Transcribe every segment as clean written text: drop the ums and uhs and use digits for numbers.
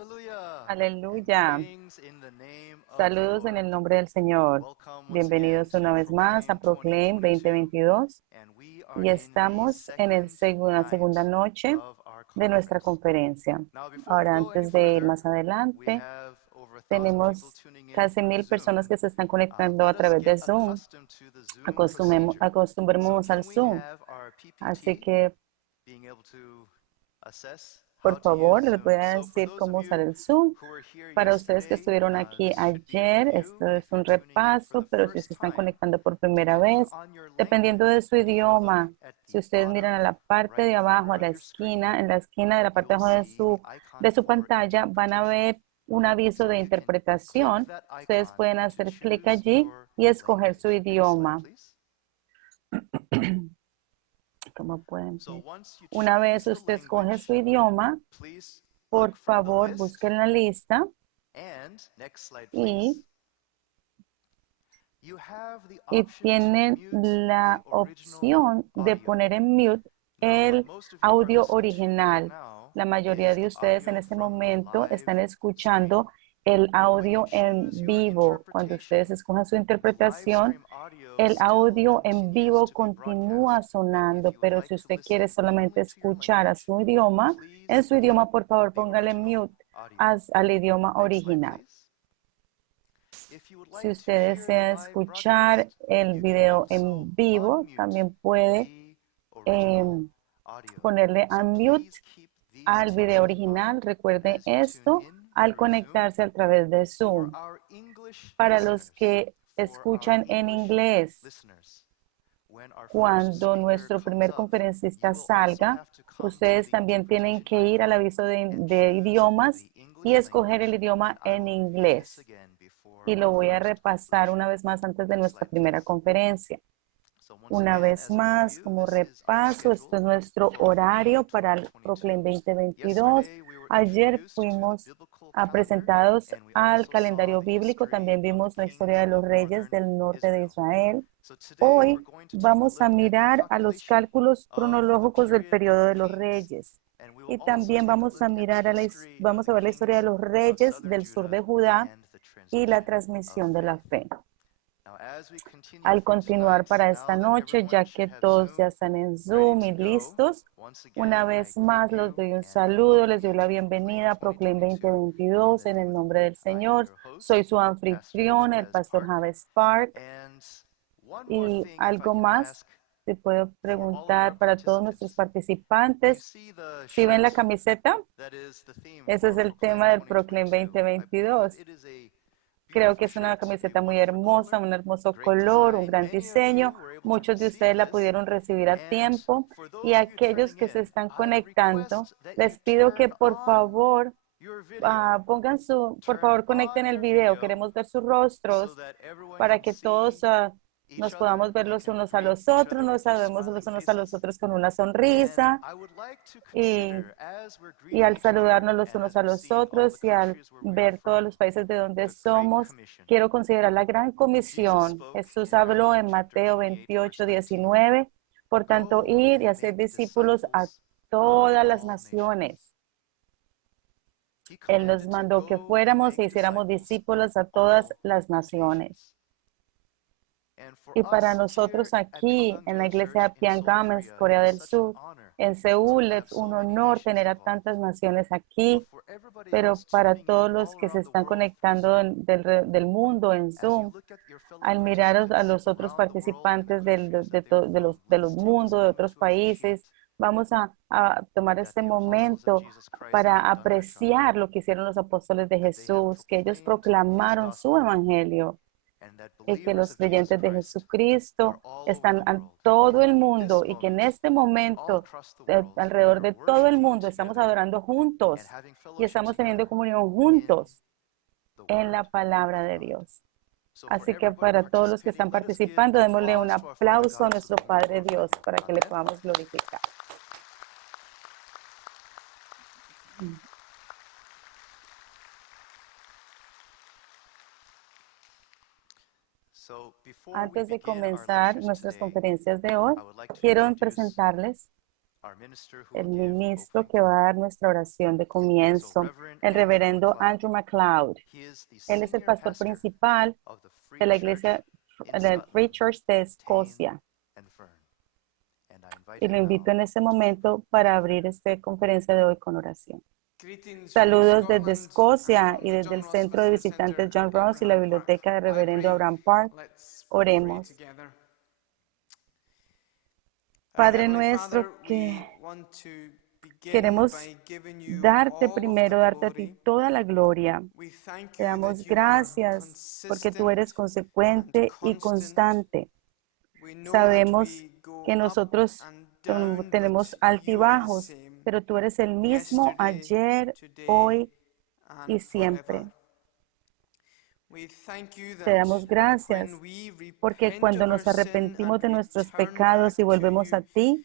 Hallelujah. Aleluya. Greetings in the name of the Saludos en Lord. el nombre del Señor. Welcome once again Bienvenidos una to vez más a Proclaim Proclaim 2022. 2022 And we are y in the estamos en second la night segunda noche of our de nuestra conference. conferencia. Now, before we Ahora, go any antes de ir further, más we adelante, have over 1,000 people tenemos tuning in casi through 1000 personas Zoom. que se están conectando a Let us través get de Zoom. accustomed to the Zoom procedure. So, Acostumbremos al can we Zoom. have our Así PPT que, being able to assess how por to use favor, les voy Zoom? a So, for decir those of cómo usar you el Zoom. who were here Para ustedes que yesterday, estuvieron aquí this should be a ayer, review. esto es If you're un tuning in for repaso, the pero si first se están time, conectando por primera depending vez, on your dependiendo language, de su if you look idioma, at si the ustedes miran a bottom la parte right de abajo, a corner la of your screen, esquina, en la esquina de la parte de you'll abajo see the icon de su for pantalla, van a interpretation. ver un aviso So de you can click interpretación. that Ustedes icon pueden to hacer clic choose allí your y escoger su language. Next slide, idioma. please. Como pueden So ver. once you Una vez choose the usted escoge language, su idioma, please por look from the favor, list. busquen la lista And next slide, y please. You have the y option to tienen mute the la original opción de audio. poner en mute Now, what el most of you are audio listening to right original. now La mayoría is de the ustedes en audio este from the momento live están stream. escuchando el When you audio en choose your vivo. Cuando interpretation, ustedes escojan su the live interpretación, stream audio el still audio en continues vivo to be broadcast. continúa But if sonando, you would pero like si to usted listen quiere solamente only to your escuchar a language, su idioma, en please su idioma, click por favor, the póngale original mute audio. al idioma Next slide, original. please. If you would Si like to usted hear the desea live escuchar broadcast, el you can video also en vivo, unmute también puede the original em, audio. ponerle So unmute please keep these al video instructions in original. mind Recuerde as you tune esto in al through Zoom. conectarse a través de For Zoom. our English Para los listeners, que for our escuchan en English inglés, listeners, when our first cuando speaker nuestro comes primer up, you conferencista will also salga, have to come to ustedes the también tienen interpretation que ir al icon aviso and de choose idiomas the y English escoger el language, and idioma I en will review this inglés. again before Y lo our voy a first repasar conclusion. una vez más antes de Next nuestra slide, primera please. conferencia. So once Una again, vez as a más, review, como this is our repaso, esto schedule es nuestro for Proclaim horario para el Proclaim 2022. 2022. Yesterday, we were Ayer introduced to the fuimos biblical calendar, presentados and we al also saw calendario the bíblico. history También of the vimos la historia kings de los of reyes northern del norte de Israel. Israel. So today, we're Hoy going to take a vamos a look at the mirar a los calculation cálculos of the cronológicos del period of periodo the de los kings, reyes. and we will Y also también take a vamos look a at the mirar history of vamos the a ver la historia kings de los of reyes southern del sur Judah de Judá and the y la transmission of transmisión de la faith. fe. Now, as we continue Al for continuar tonight, para esta now that noche, everyone ya should que have todos ya Zoom están en ready Zoom y to go, listos, once una again, I vez greet más los you doy un and saludo, welcome les doy you la to Proclaim bienvenida a Proclaim 2022. In 2022 the en name el of the nombre Lord, del I am Señor. your host, Soy su Pastor anfitrión, el Jabez pastor Park. Javes Park. And one more Y thing, if I algo can más, ask te puedo for all of our preguntar para todos nuestros participants. Do you participantes, see the si ven shirt la camiseta, that is the theme ese es for el Proclaim tema del Proclaim 2022? I believe 2022. it is a Creo beautiful que es una shirt, a camiseta muy wonderful hermosa, color, un hermoso great color, un design. gran Many of diseño. you were able to Muchos de receive ustedes la this. pudieron recibir a And tiempo for y those of you aquellos turning que se in, están I conectando, request that you les pido que turn por on favor your video. por Turn favor conecten on el your video. video Queremos ver sus so rostros that everyone para can que todos see each nos other. podamos ver We los can unos a greet los each otros, other nos with our saludemos los smiling unos a los faces. otros con una And sonrisa I would like to y, consider, as we're y greeting al each other saludarnos los and unos as a we're los seeing all the otros y al countries where we are ver todos from, los países de donde the Great somos, Commission. quiero considerar la gran Jesus comisión. spoke Jesús in habló Matthew en chapter Mateo 28, verse 28, 19. 19, por tanto, Go ir y and hacer make discípulos a disciples of todas las all nations. naciones. He Él nos commanded to mandó que go and fuéramos e make hiciéramos disciples of discípulos a todas all las naciones. nations. And for Y para us nosotros here at aquí en la Evangel iglesia de Church in Seoul, Pyongyang, Korea, it Corea is del such an Sur, honor en to Seúl, es have un so many honor nations tener a involved. tantas naciones But aquí, for everybody pero else para tuning in todos los all que se around the están world through conectando Zoom, del mundo en as you Zoom, look at your fellow al mirar a participants los otros around the world in the participantes countries that they are from, de let's los take this mundos, de moment otros to appreciate países, vamos a tomar that este the apostles of momento Jesus Christ para have done their job, apreciar lo que hicieron los apóstoles de that they have Jesús, que ellos proclaimed his proclamaron su gospel, evangelio and that y que believers los of Jesus creyentes de Christ are Jesucristo all over están the en world. todo el And at mundo this y que en moment, este all momento, across the world, we alrededor are de todo el worshiping mundo, estamos together adorando and juntos having y fellowship estamos teniendo together comunión in juntos the en Word la palabra of de God. Dios. So for Así que everybody para todos los que participating, están let us give participando, démosle un applause to our Father aplauso a God so nuestro that we may Padre glorify Dios Him. para que le Amen. podamos glorificar. So before we Antes de begin our comenzar lectures nuestras today, conferencias de hoy, I would like to quiero introduce presentarles el ministro que va a dar nuestra oración de comienzo, el reverendo Andrew MacLeod. Él es el pastor principal de la iglesia del Free Church de Escocia. Y lo invito en este momento para abrir esta conferencia de hoy con oración. Saludos desde Escocia y desde el Centro de Visitantes John Ross y la Biblioteca de Reverendo Abraham Park. Oremos. Padre nuestro, que queremos darte primero, darte a ti toda la gloria. Te damos gracias porque tú eres consecuente y constante. Sabemos que nosotros tenemos altibajos, pero tú eres el mismo ayer, hoy y siempre. Te damos gracias porque cuando nos arrepentimos de nuestros pecados y volvemos a ti,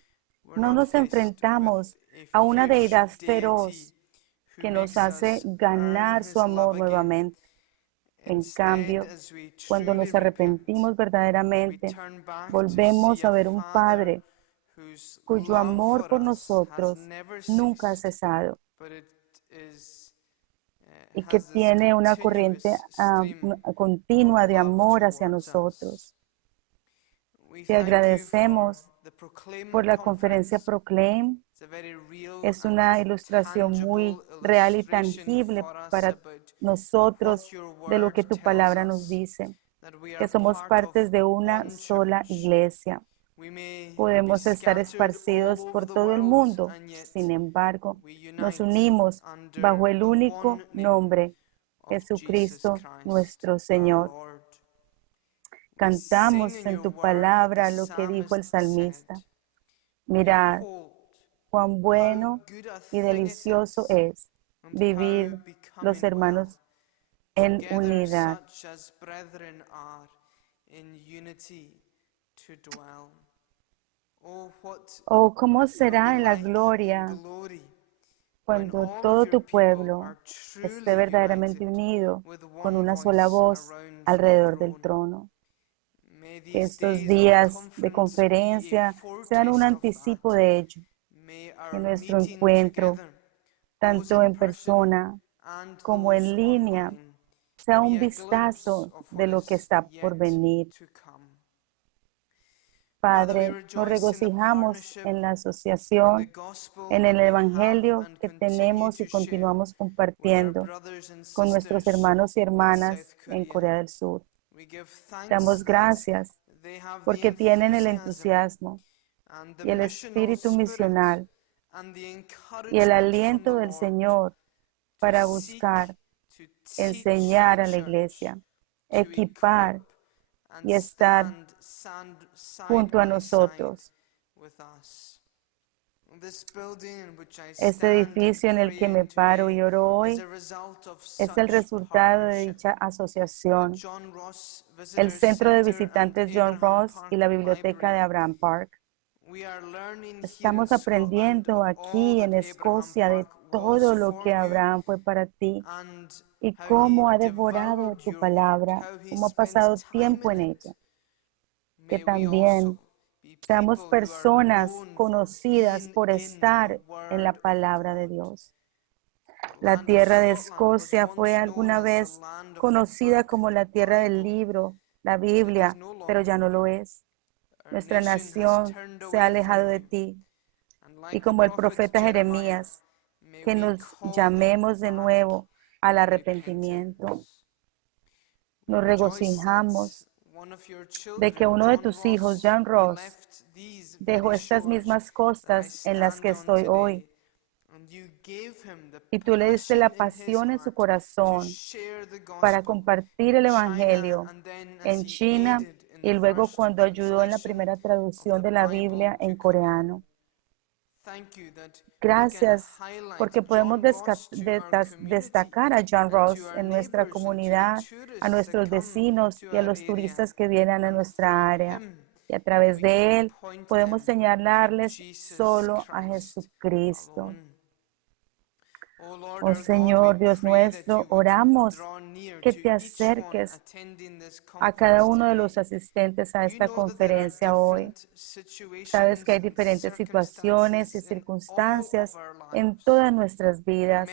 no nos enfrentamos a una deidad feroz que nos hace ganar su amor nuevamente. En cambio, cuando nos arrepentimos verdaderamente, volvemos a ver un Padre cuyo amor por nosotros nunca ha cesado y que tiene una corriente continua de amor hacia nosotros. Te agradecemos por la conferencia Proclaim. Es una ilustración muy real y tangible para nosotros de lo que tu palabra nos dice, que somos partes de una sola iglesia. Podemos estar esparcidos por todo el mundo, sin embargo, nos unimos bajo el único nombre, Jesucristo nuestro Señor. Cantamos en tu palabra lo que dijo el salmista. Mirad cuán bueno y delicioso es vivir los hermanos en unidad. Oh, ¿cómo será en la gloria cuando todo tu pueblo esté verdaderamente unido con una sola voz alrededor del trono? Que estos días de conferencia sean un anticipo de ello, que nuestro encuentro, tanto en persona como en línea, sea un vistazo de lo que está por venir. Padre, nos regocijamos en la asociación, en el Evangelio que tenemos y continuamos compartiendo con nuestros hermanos y hermanas en Corea del Sur. Damos gracias porque tienen el entusiasmo y el espíritu misional y el aliento del Señor para buscar, enseñar a la iglesia, equipar y estar junto a nosotros. Este edificio en el que me paro y oro hoy es el resultado de dicha asociación, el Centro de Visitantes John Ross y la Biblioteca de Abraham Park. Estamos aprendiendo aquí en Escocia de todo lo que Abraham fue para ti y cómo ha devorado tu palabra, cómo ha pasado tiempo en ella. Que también seamos personas conocidas por estar en la palabra de Dios. La tierra de Escocia fue alguna vez conocida como la tierra del libro, la Biblia, pero ya no lo es. Nuestra nación se ha alejado de ti. Y como el profeta Jeremías, que nos llamemos de nuevo al arrepentimiento. Nos regocijamos de que uno de tus hijos, John Ross, dejó estas mismas costas en las que estoy hoy. Y tú le diste la pasión en su corazón para compartir el Evangelio en China y luego cuando ayudó en la primera traducción de la Biblia en coreano. Gracias porque podemos destacar a John Ross en nuestra comunidad, a nuestros vecinos y a los turistas que vienen a nuestra área. Y a través de él podemos señalarles solo a Jesucristo. Oh Señor, Dios nuestro, oramos que te acerques a cada uno de los asistentes a esta conferencia hoy. Sabes que hay diferentes situaciones y circunstancias en todas nuestras vidas.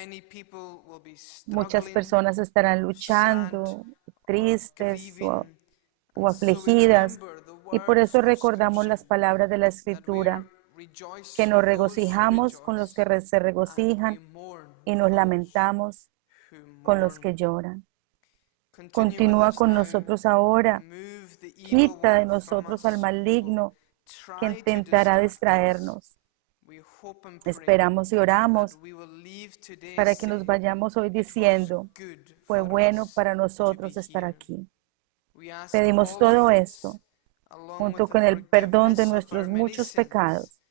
Muchas personas estarán luchando, tristes o afligidas, y por eso recordamos las palabras de la Escritura, que nos regocijamos con los que se regocijan y nos lamentamos con los que lloran. Continúa con nosotros ahora. Quita de nosotros al maligno que intentará distraernos. Esperamos y oramos para que nos vayamos hoy diciendo, fue bueno para nosotros estar aquí. Pedimos todo esto junto con el perdón de nuestros muchos pecados.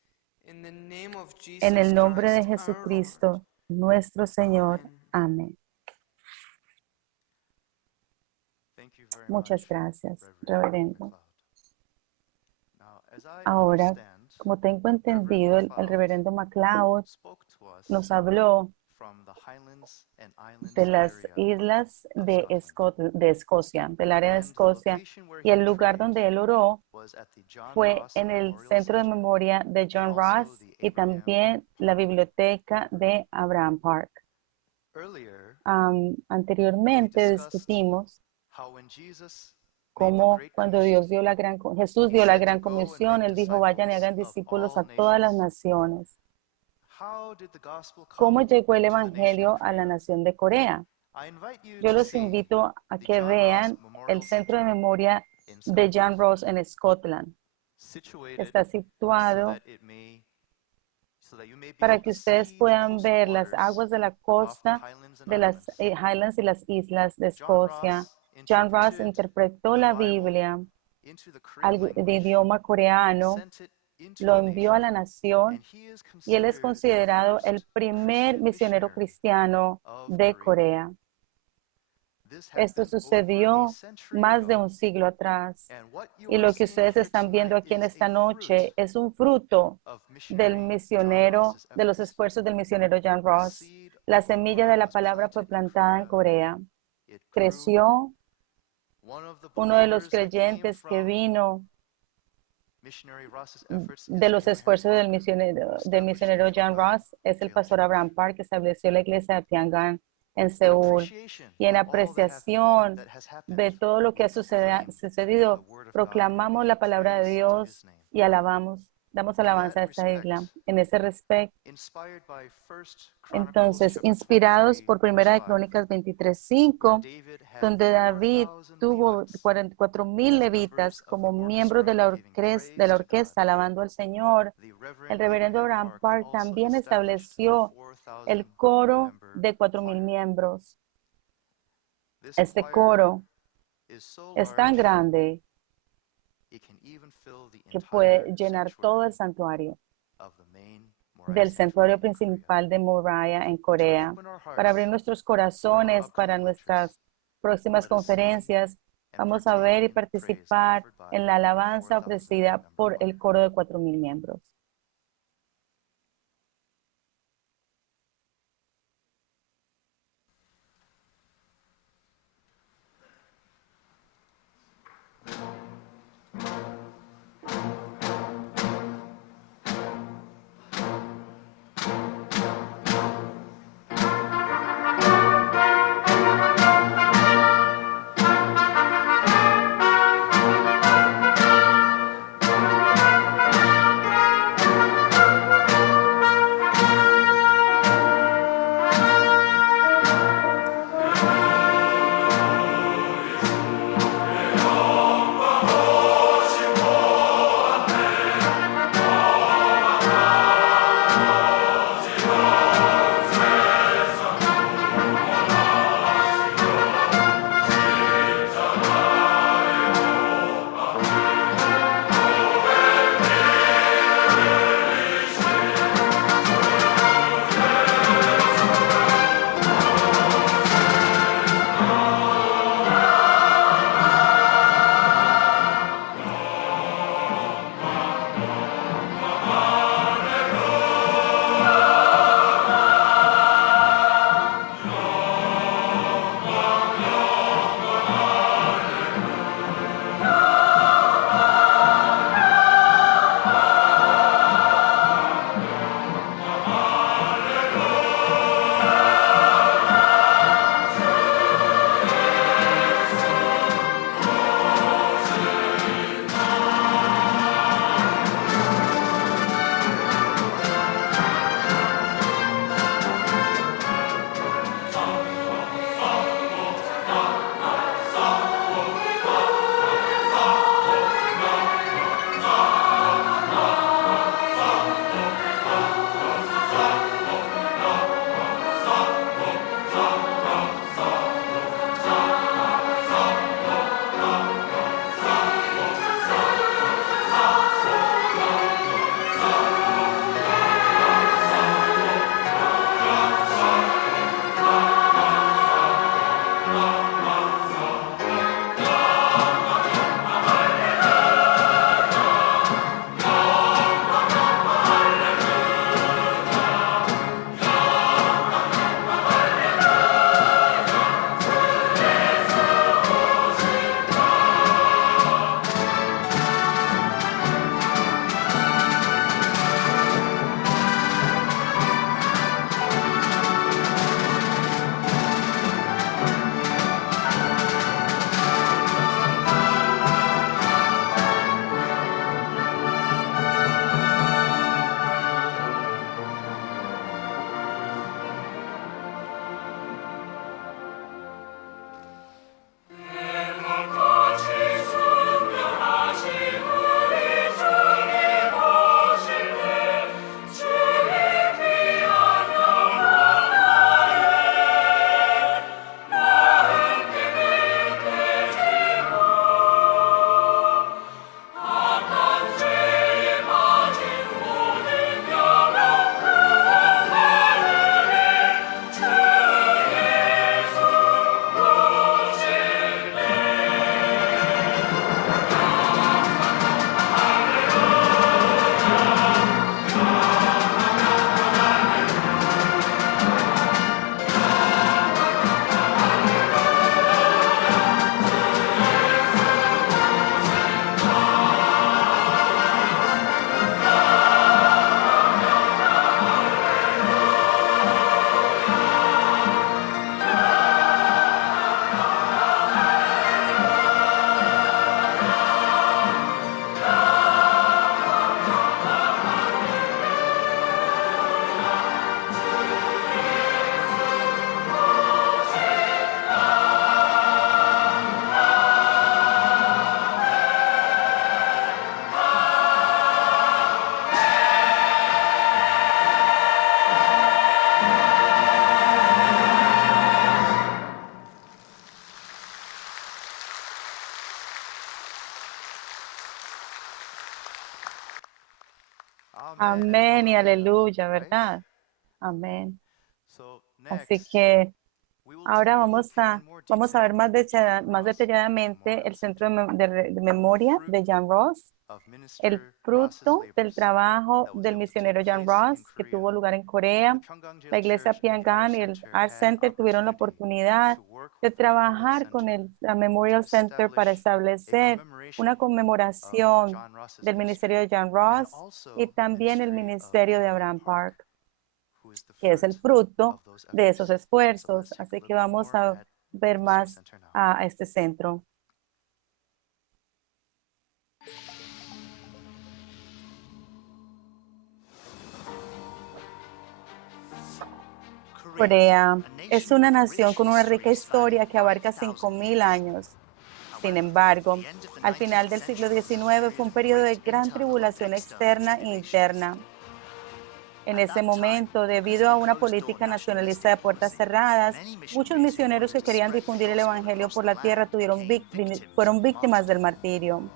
En el nombre de Jesucristo, nuestro Señor. Amén. Muchas gracias, reverendo. Ahora, como tengo entendido, el reverendo MacLeod nos habló de las islas de Escocia, del área de Escocia, y el lugar donde él oró fue en el Centro de Memoria de John Ross y también la biblioteca de Abraham Park. Anteriormente discutimos cómo cuando Jesús dio la gran comisión, él dijo, vayan y hagan discípulos a todas las naciones. ¿Cómo llegó el evangelio a la nación de Corea? Yo los invito a que vean el Centro de Memoria de John Ross en Scotland. Está situado para que ustedes puedan ver las aguas de la costa de las Highlands y las islas de Escocia. John Ross interpretó la Biblia de idioma coreano, lo envió a la nación y él es considerado el primer misionero cristiano de Corea. Esto sucedió más de un siglo atrás y lo que ustedes están viendo aquí en esta noche es un fruto de los esfuerzos del misionero John Ross. La semilla de la palabra fue plantada en Corea, creció. Uno de los creyentes que vino de los esfuerzos del misionero John Ross es el pastor Abraham Park, que estableció la iglesia de Pyongyang en Seúl. Y en apreciación de todo lo que ha sucedido, proclamamos la palabra de Dios y damos alabanza a esta isla. En ese respecto, entonces, inspirados por 1 Crónicas 23:5, donde David tuvo 44,000 levitas como miembros de la orquesta alabando al Señor, el reverendo Abraham Park también estableció el coro de 4,000 miembros. Este coro es tan grande que puede llenar todo el santuario del santuario principal de Moriah en Corea. Para abrir nuestros corazones para nuestras próximas conferencias, vamos a ver y participar en la alabanza ofrecida por el coro de 4,000 miembros. Amén y aleluya, ¿verdad? Amén. Así que ahora vamos a ver más detalladamente el centro de memoria de John Ross, el fruto del trabajo del misionero John Ross que tuvo lugar en Corea. La iglesia Pyongyang y el Art Center tuvieron la oportunidad de trabajar con el Memorial Center para establecer una conmemoración del ministerio de John Ross y también el ministerio de Abraham Park, que es el fruto de esos esfuerzos. Así que vamos a ver más a este centro. Corea es una nación con una rica historia que abarca 5.000 años. Sin embargo, al final del siglo XIX fue un periodo de gran tribulación externa e interna. En ese momento, debido a una política nacionalista de puertas cerradas, muchos misioneros que querían difundir el evangelio por la tierra fueron víctimas del martirio.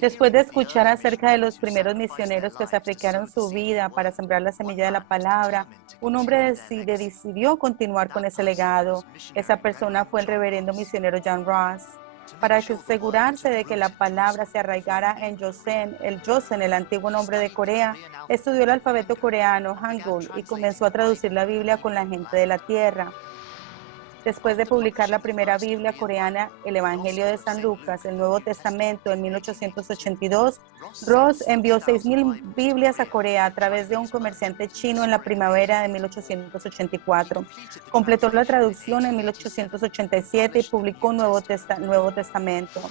Después de escuchar acerca de los primeros misioneros que sacrificaron su vida para sembrar la semilla de la palabra, un hombre decidió continuar con ese legado. Esa persona fue el reverendo misionero John Ross. Para asegurarse de que la palabra se arraigara en Joseon, el antiguo nombre de Corea, estudió el alfabeto coreano, Hangul, y comenzó a traducir la Biblia con la gente de la tierra. Después de publicar la primera Biblia coreana, el Evangelio de San Lucas, el Nuevo Testamento, en 1882, Ross envió 6.000 Biblias a Corea a través de un comerciante chino en la primavera de 1884. Completó la traducción en 1887 y publicó un Nuevo Testamento.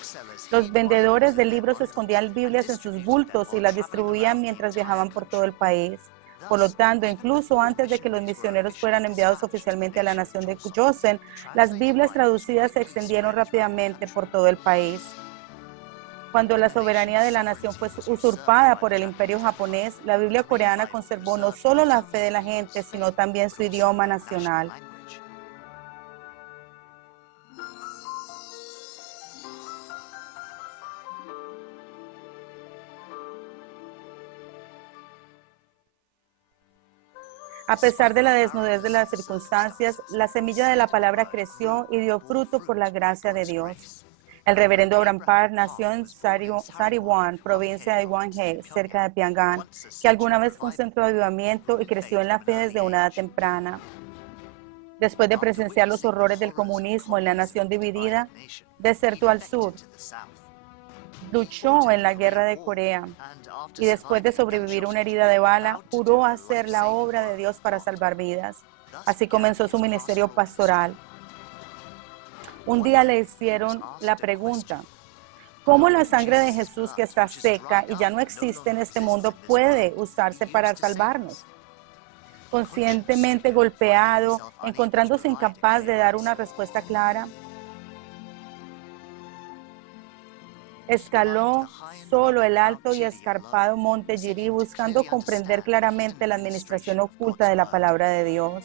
Los vendedores de libros escondían Biblias en sus bultos y las distribuían mientras viajaban por todo el país. Por lo tanto, incluso antes de que los misioneros fueran enviados oficialmente a la nación de Joseon, las Biblias traducidas se extendieron rápidamente por todo el país. Cuando la soberanía de la nación fue usurpada por el imperio japonés, la Biblia coreana conservó no solo la fe de la gente, sino también su idioma nacional. A pesar de la desnudez de las circunstancias, la semilla de la palabra creció y dio fruto por la gracia de Dios. El reverendo Abraham Park nació en Sariwon, provincia de Gwanghwae, cerca de Pyongyang, que alguna vez fue un centro de avivamiento y creció en la fe desde una edad temprana. Después de presenciar los horrores del comunismo en la nación dividida, desertó al sur. Luchó en la guerra de Corea y después de sobrevivir una herida de bala, juró hacer la obra de Dios para salvar vidas. Así comenzó su ministerio pastoral. Un día le hicieron la pregunta: ¿cómo la sangre de Jesús, que está seca y ya no existe en este mundo, puede usarse para salvarnos? Conscientemente golpeado, encontrándose incapaz de dar una respuesta clara, escaló solo el alto y escarpado monte Jirí buscando comprender claramente la administración oculta de la palabra de Dios.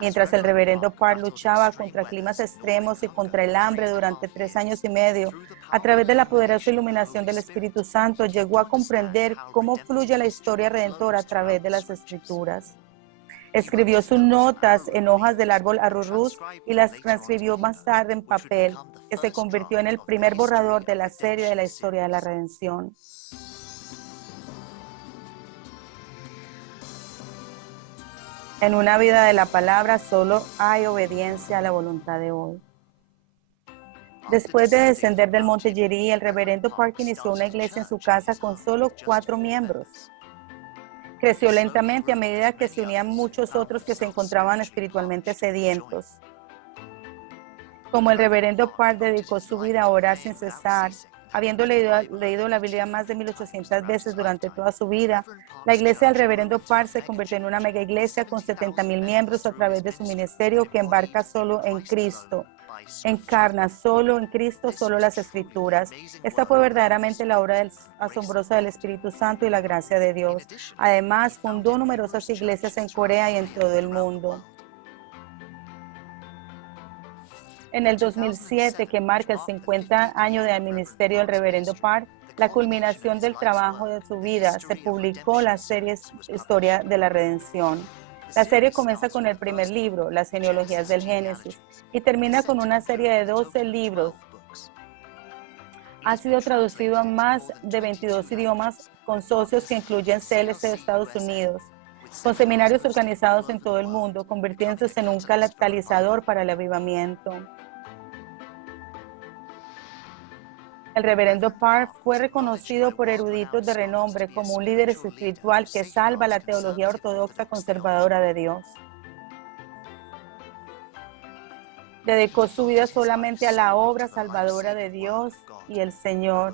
Mientras el reverendo Park luchaba contra climas extremos y contra el hambre durante 3 años y medio, a través de la poderosa iluminación del Espíritu Santo, llegó a comprender cómo fluye la historia redentora a través de las Escrituras. Escribió sus notas en hojas del árbol arrurús y las transcribió más tarde en papel, que se convirtió en el primer borrador de la serie de la historia de la redención. En una vida de la palabra solo hay obediencia a la voluntad de hoy. Después de descender del monte Jirí, el reverendo Park inició una iglesia en su casa con solo 4 miembros. Creció lentamente a medida que se unían muchos otros que se encontraban espiritualmente sedientos. Como el reverendo Park dedicó su vida a orar sin cesar, habiendo leído la Biblia más de 1,800 veces durante toda su vida, la iglesia del reverendo Park se convirtió en una mega iglesia con 70,000 miembros a través de su ministerio que embarca solo en Cristo, encarna solo en Cristo, solo las Escrituras. Esta fue verdaderamente la obra asombrosa del Espíritu Santo y la gracia de Dios. Además, fundó numerosas iglesias en Corea y en todo el mundo. En el 2007, que marca el 50 años del ministerio del Reverendo Park, la culminación del trabajo de su vida, se publicó la serie Historia de la Redención. La serie comienza con el primer libro, las genealogías del Génesis, y termina con una serie de 12 libros. Ha sido traducido a más de 22 idiomas con socios que incluyen CLC de Estados Unidos, con seminarios organizados en todo el mundo, convirtiéndose en un catalizador para el avivamiento. El reverendo Park fue reconocido por eruditos de renombre como un líder espiritual que salva la teología ortodoxa conservadora de Dios. Dedicó su vida solamente a la obra salvadora de Dios y el Señor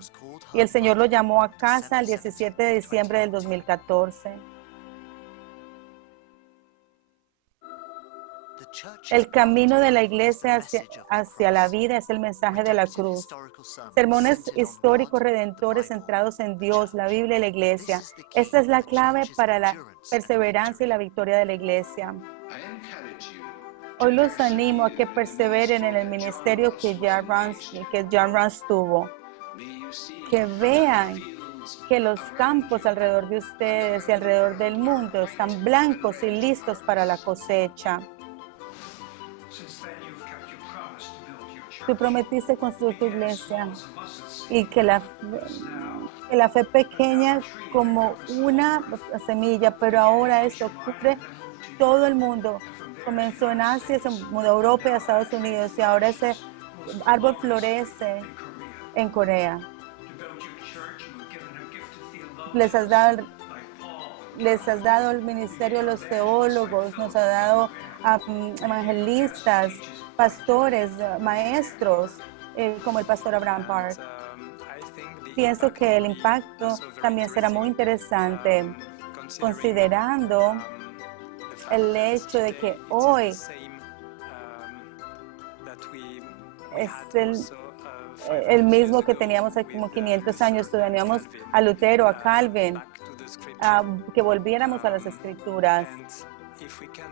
lo llamó a casa el 17 de diciembre del 2014. El camino de la iglesia hacia la vida es el mensaje de la cruz. Sermones históricos redentores centrados en Dios, la Biblia y la iglesia. Esta es la clave para la perseverancia y la victoria de la iglesia. Hoy los animo a que perseveren en el ministerio que John Rance tuvo. Que vean que los campos alrededor de ustedes y alrededor del mundo están blancos y listos para la cosecha. Tú prometiste construir tu iglesia y que la fe pequeña como una semilla, pero ahora esto cubre todo el mundo. Comenzó en Asia, se mudó a Europa y a Estados Unidos y ahora ese árbol florece en Corea. Les has dado el ministerio a los teólogos, nos ha dado a evangelistas, pastores, maestros, como el pastor Abraham Park. Pienso que el impacto también será muy interesante, considerando el hecho de que hoy es el mismo que teníamos hace como 500 años. Teníamos a Lutero, a Calvin, que volviéramos a las Escrituras.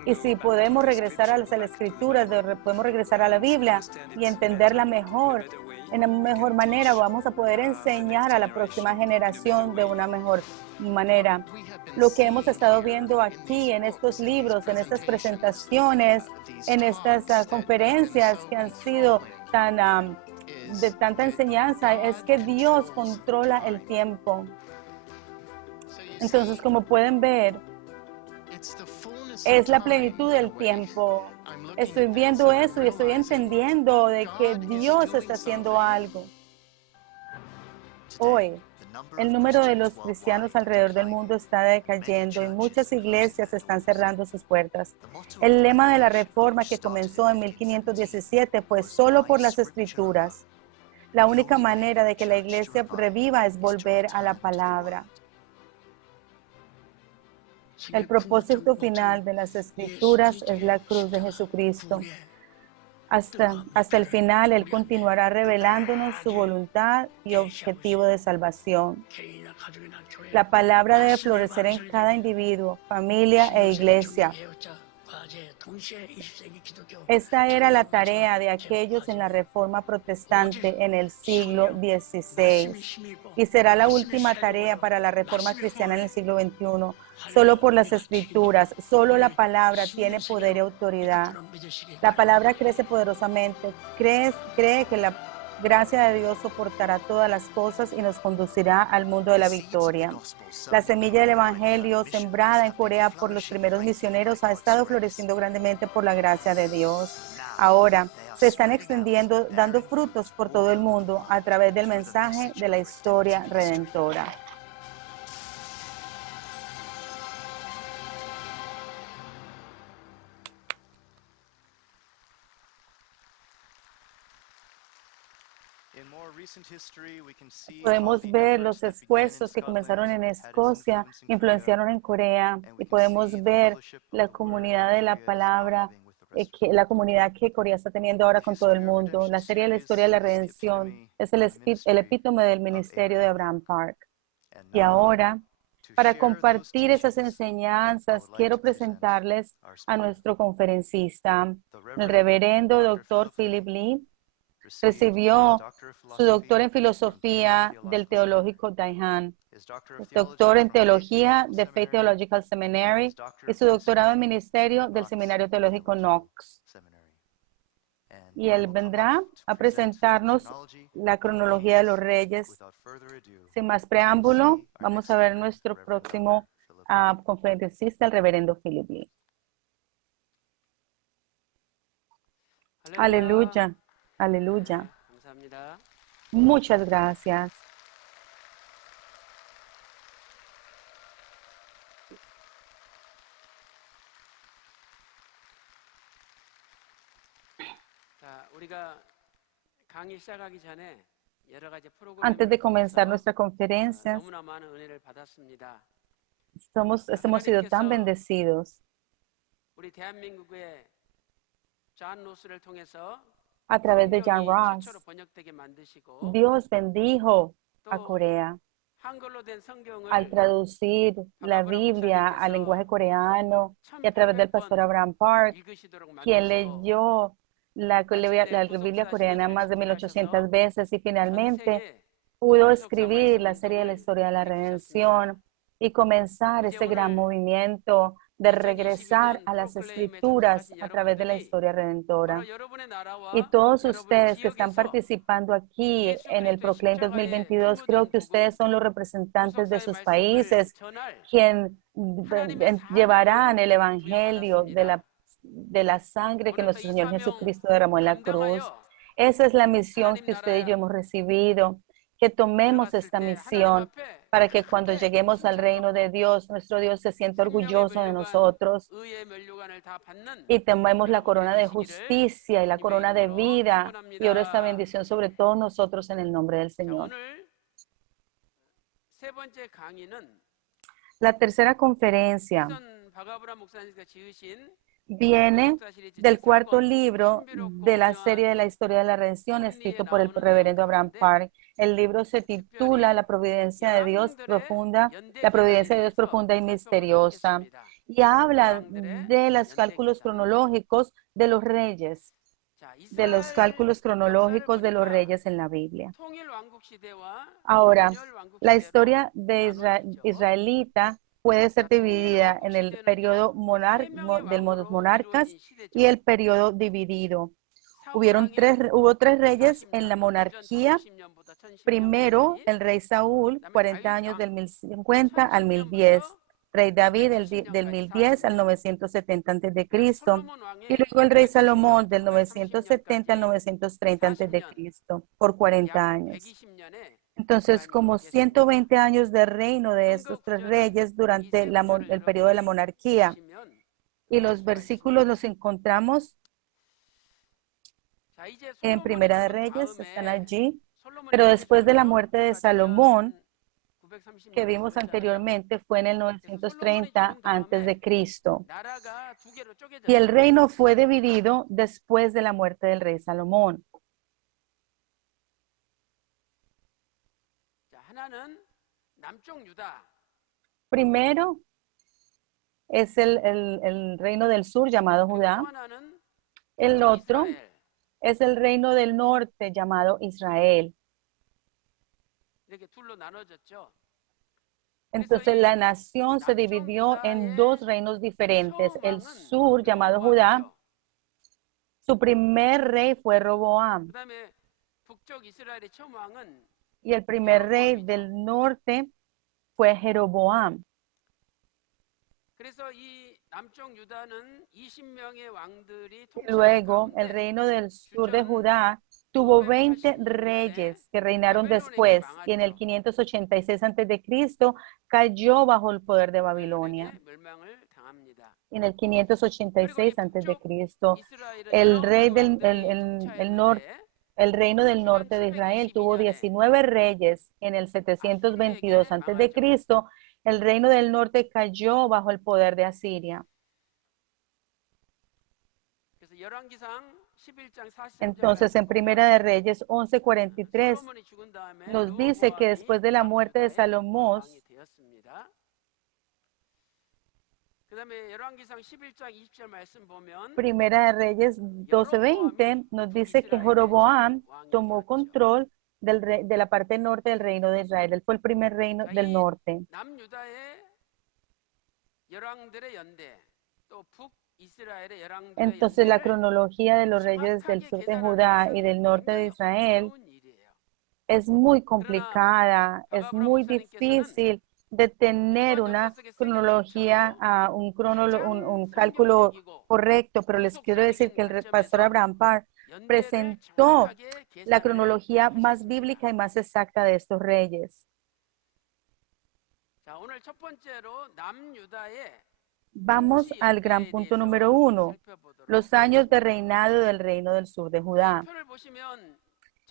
Y si podemos regresar a las Escrituras, podemos regresar a la Biblia y entenderla mejor, en una mejor manera, vamos a poder enseñar a la próxima generación de una mejor manera. Lo que hemos estado viendo aquí en estos libros, en estas presentaciones, en estas conferencias que han sido de tanta enseñanza, es que Dios controla el tiempo. Entonces, como pueden ver, es la plenitud del tiempo. Estoy viendo eso y estoy entendiendo de que Dios está haciendo algo. Hoy, el número de los cristianos alrededor del mundo está decayendo y muchas iglesias están cerrando sus puertas. El lema de la reforma que comenzó en 1517 fue solo por las Escrituras. La única manera de que la iglesia reviva es volver a la palabra. El propósito final de las Escrituras es la cruz de Jesucristo. Hasta el final, Él continuará revelándonos su voluntad y objetivo de salvación. La palabra debe florecer en cada individuo, familia e iglesia. Esta era la tarea de aquellos en la Reforma Protestante en el siglo XVI y será la última tarea para la Reforma Cristiana en el siglo XXI. Solo por las Escrituras, solo la palabra tiene poder y autoridad. La palabra crece poderosamente. Cree que la gracia de Dios soportará todas las cosas y nos conducirá al mundo de la victoria. La semilla del Evangelio, sembrada en Corea por los primeros misioneros, ha estado floreciendo grandemente por la gracia de Dios. Ahora se están extendiendo, dando frutos por todo el mundo a través del mensaje de la historia redentora. Podemos ver los esfuerzos que comenzaron en Escocia, influenciaron en Corea, y podemos ver la comunidad de la palabra que la comunidad que Corea está teniendo ahora con todo el mundo. La serie de la historia de la redención es el epítome del ministerio de Abraham Park. Y ahora, para compartir esas enseñanzas, quiero presentarles a nuestro conferencista, el reverendo Dr. Philip Lee. Recibió su doctor en filosofía del teológico Daehan, doctor en teología de Faith Theological Seminary y su doctorado en ministerio del Seminario Teológico Knox. Y él vendrá a presentarnos la cronología de los reyes. Sin más preámbulo, vamos a ver nuestro próximo conferencista, el reverendo Philip Lee. Aleluya, aleluya. Muchas gracias. Antes de comenzar nuestra conferencia, hemos sido tan bendecidos a través de John Ross. Dios bendijo a Corea al traducir la Biblia al lenguaje coreano y a través del pastor Abraham Park, quien leyó la Biblia coreana más de 1800 veces y finalmente pudo escribir la serie de la historia de la redención y comenzar ese gran movimiento de regresar a las escrituras a través de la historia redentora. Y todos ustedes que están participando aquí en el Proclaim 2022, creo que ustedes son los representantes de sus países, quien llevarán el evangelio de la sangre que nuestro Señor Jesucristo derramó en la cruz. Esa es la misión que usted y yo hemos recibido, que tomemos esta misión para que cuando lleguemos al reino de Dios, nuestro Dios se sienta orgulloso de nosotros y tomemos la corona de justicia y la corona de vida. Y oro esta bendición sobre todos nosotros en el nombre del Señor. La tercera conferencia viene del cuarto libro de la serie de la historia de la redención escrito por el reverendo Abraham Park. El libro se titula La providencia de Dios profunda, la providencia de Dios profunda y misteriosa, y habla de los cálculos cronológicos de los reyes, de los cálculos cronológicos de los reyes en la Biblia. Ahora, la historia de israelita puede ser dividida en el periodo de los monarcas y el periodo dividido. Hubo tres reyes en la monarquía. Primero, el rey Saúl, 40 años del 1050 al 1010. Rey David del 1010 al 970 a.C. Y luego el rey Salomón del 970 al 930 a.C. por 40 años. Entonces, como 120 años de reino de estos tres reyes durante el periodo de la monarquía. Y los versículos los encontramos en Primera de Reyes, están allí. Pero después de la muerte de Salomón, que vimos anteriormente, fue en el 930 antes de Cristo. Y el reino fue dividido después de la muerte del rey Salomón. Primero es el reino del sur llamado Judá. El otro es el reino del norte llamado Israel. Entonces la nación se dividió en dos reinos diferentes. El sur llamado Judá, su primer rey fue Roboam. Y el primer rey del norte fue Jeroboam. Luego, el reino del sur de Judá tuvo 20 reyes que reinaron después y en el 586 a.C. cayó bajo el poder de Babilonia. En el 586 a.C. el rey el reino del norte de Israel tuvo 19 reyes. En el 722 a.C. el reino del norte cayó bajo el poder de Asiria. Entonces, en Primera de Reyes 11:43 nos dice que después de la muerte de Salomón, Primera de Reyes 12:20 nos dice que Joroboam tomó control de la parte norte del reino de Israel. Él fue el primer reino del norte. Entonces, la cronología de los reyes del sur de Judá y del norte de Israel es muy complicada, es muy difícil de tener una cronología, un cálculo correcto, pero les quiero decir que el pastor Abraham Parr presentó la cronología más bíblica y más exacta de estos reyes. Vamos al gran punto número 1, los años de reinado del reino del sur de Judá.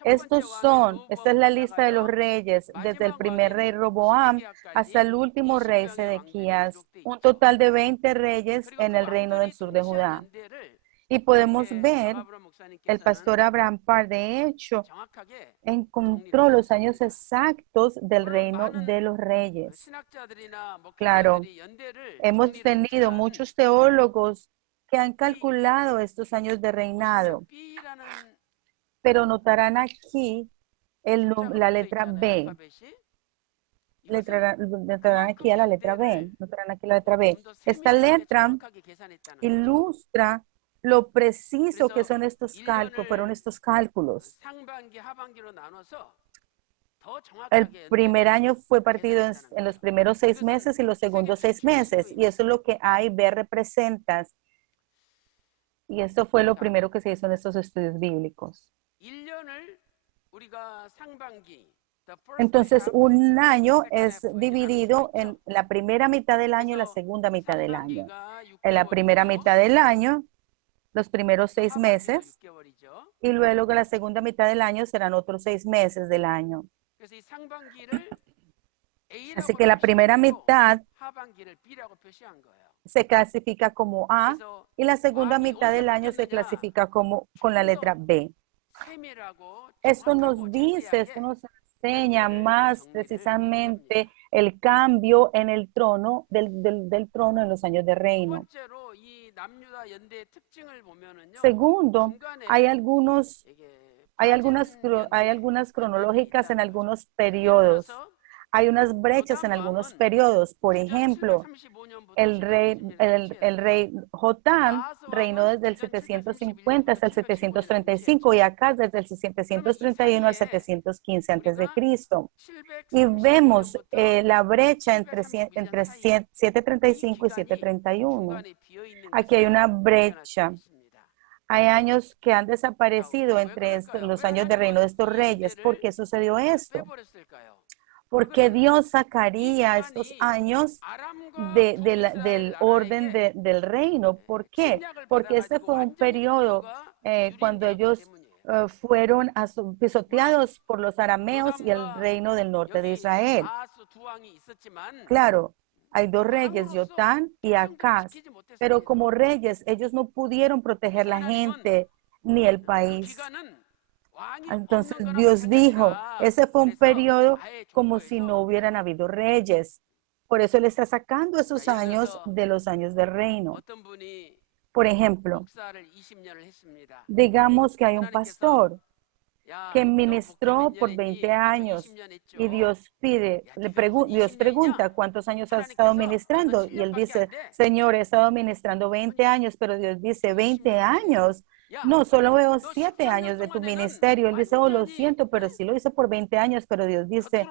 Esta es la lista de los reyes, desde el primer rey Roboam hasta el último rey Sedequías, un total de 20 reyes en el reino del sur de Judá. Y podemos ver, el pastor Abraham Parr, de hecho, encontró los años exactos del reino de los reyes. Claro, hemos tenido muchos teólogos que han calculado estos años de reinado, pero notarán aquí la letra B. Notarán aquí a la letra B. Notarán aquí la letra B. Esta letra ilustra lo preciso que son fueron estos cálculos. El primer año fue partido en los primeros 6 meses y los segundos 6 meses. Y eso es lo que A y B representan. Y esto fue lo primero que se hizo en estos estudios bíblicos. Entonces, un año es dividido en la primera mitad del año y la segunda mitad del año. En la primera mitad del año, los primeros 6 meses, y luego la segunda mitad del año serán otros 6 meses del año. Así que la primera mitad se clasifica como A y la segunda mitad del año se clasifica con la letra B. Esto nos dice, esto nos enseña más precisamente el cambio en el trono, del trono en los años de reino. Segundo, hay algunas cronológicas en algunos periodos. Hay unas brechas en algunos periodos. Por ejemplo, el rey Jotam reinó desde el 750 hasta el 735 y Acaz desde el 731 al 715 antes de Cristo. Y vemos la brecha entre 735 y 731. Aquí hay una brecha. Hay años que han desaparecido entre los años de reino de estos reyes. ¿Por qué sucedió esto? Porque Dios sacaría estos años del orden del reino. ¿Por qué? Porque este fue un periodo cuando ellos fueron pisoteados por los arameos y el reino del norte de Israel. Claro, hay 2 reyes, Jotán y Acaz, pero como reyes ellos no pudieron proteger la gente ni el país. Entonces Dios dijo, ese fue un periodo como si no hubieran habido reyes. Por eso Él está sacando esos años de los años de reino. Por ejemplo, digamos que hay un pastor que ministró por 20 años y Dios pregunta, ¿cuántos años has estado ministrando? Y él dice, Señor, he estado ministrando 20 años, pero Dios dice, 20 años. No, solo veo 7 años de tu ministerio. Él dice, oh, lo siento, pero sí lo hice por 20 años, pero Dios dice,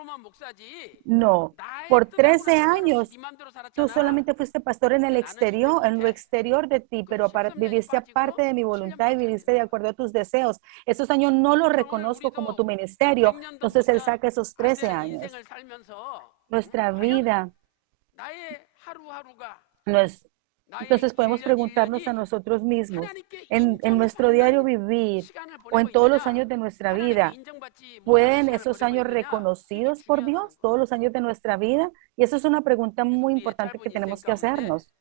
no, por 13 años tú solamente fuiste pastor en lo exterior de ti, pero viviste aparte de mi voluntad y viviste de acuerdo a tus deseos. Esos años no los reconozco como tu ministerio. Entonces Él saca esos 13 años. Nuestra vida no es. Entonces podemos preguntarnos a nosotros mismos, en nuestro diario vivir o en todos los años de nuestra vida, ¿pueden esos años reconocidos por Dios, todos los años de nuestra vida? Y eso es una pregunta muy importante que tenemos que hacernos.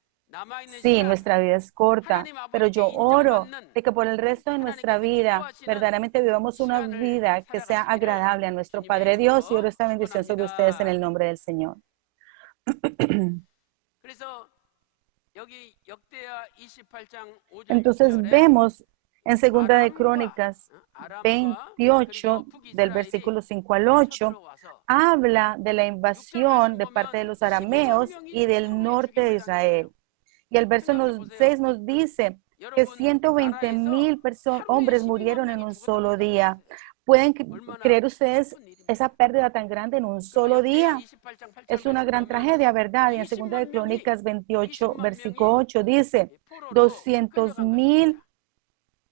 Sí, nuestra vida es corta, pero yo oro de que por el resto de nuestra vida verdaderamente vivamos una vida que sea agradable a nuestro Padre Dios, y oro esta bendición sobre ustedes en el nombre del Señor. Entonces vemos en Segunda de Crónicas 28, del versículo 5 al 8, habla de la invasión de parte de los arameos y del norte de Israel. Y el verso 6 nos dice que 120,000 hombres murieron en un solo día. ¿Pueden creer ustedes esa pérdida tan grande en un solo día? Es una gran tragedia, ¿verdad? Y en 2 de Crónicas 28, versículo 8 dice, 200,000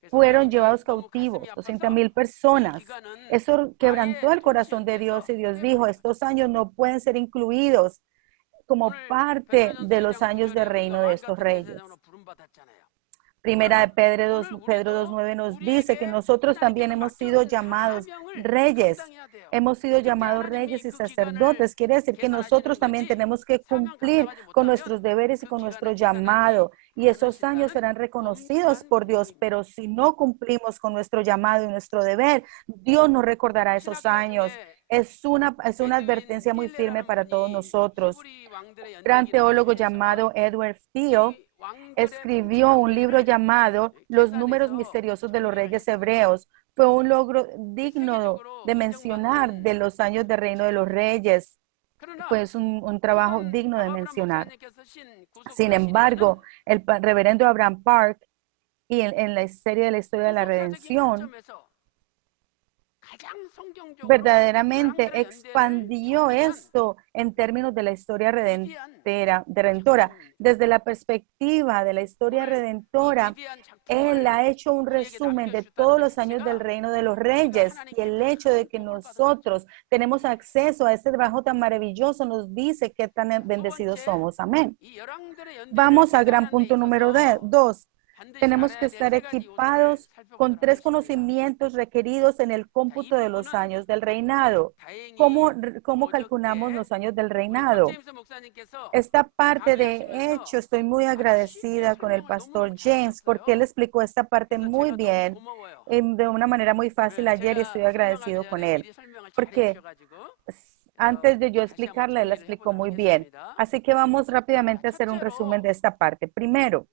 fueron llevados cautivos, 200,000 personas. Eso quebrantó el corazón de Dios, y Dios dijo, estos años no pueden ser incluidos como parte de los años de reino de estos reyes. Primera de Pedro 2:9 nos dice que nosotros también hemos sido llamados reyes. Hemos sido llamados reyes y sacerdotes. Quiere decir que nosotros también tenemos que cumplir con nuestros deberes y con nuestro llamado. Y esos años serán reconocidos por Dios. Pero si no cumplimos con nuestro llamado y nuestro deber, Dios nos recordará esos años. Es una advertencia muy firme para todos nosotros. Un gran teólogo llamado Edward Steele escribió un libro llamado Los números misteriosos de los reyes hebreos. Fue un logro digno de mencionar de los años de reino de los reyes. Pues un trabajo digno de mencionar. Sin embargo, el reverendo Abraham Park, y en la serie de la historia de la redención, verdaderamente expandió esto en términos de la historia redentora. Desde la perspectiva de la historia redentora, él ha hecho un resumen de todos los años del reino de los reyes, y el hecho de que nosotros tenemos acceso a este trabajo tan maravilloso nos dice qué tan bendecidos somos. Amén. Vamos al gran punto número 2. Tenemos que estar equipados con 3 conocimientos requeridos en el cómputo de los años del reinado. ¿Cómo calculamos los años del reinado? Esta parte, de hecho, estoy muy agradecida con el pastor James, porque él explicó esta parte muy bien, de una manera muy fácil ayer, y estoy agradecido con él, porque antes de yo explicarla, él la explicó muy bien. Así que vamos rápidamente a hacer un resumen de esta parte. Primero,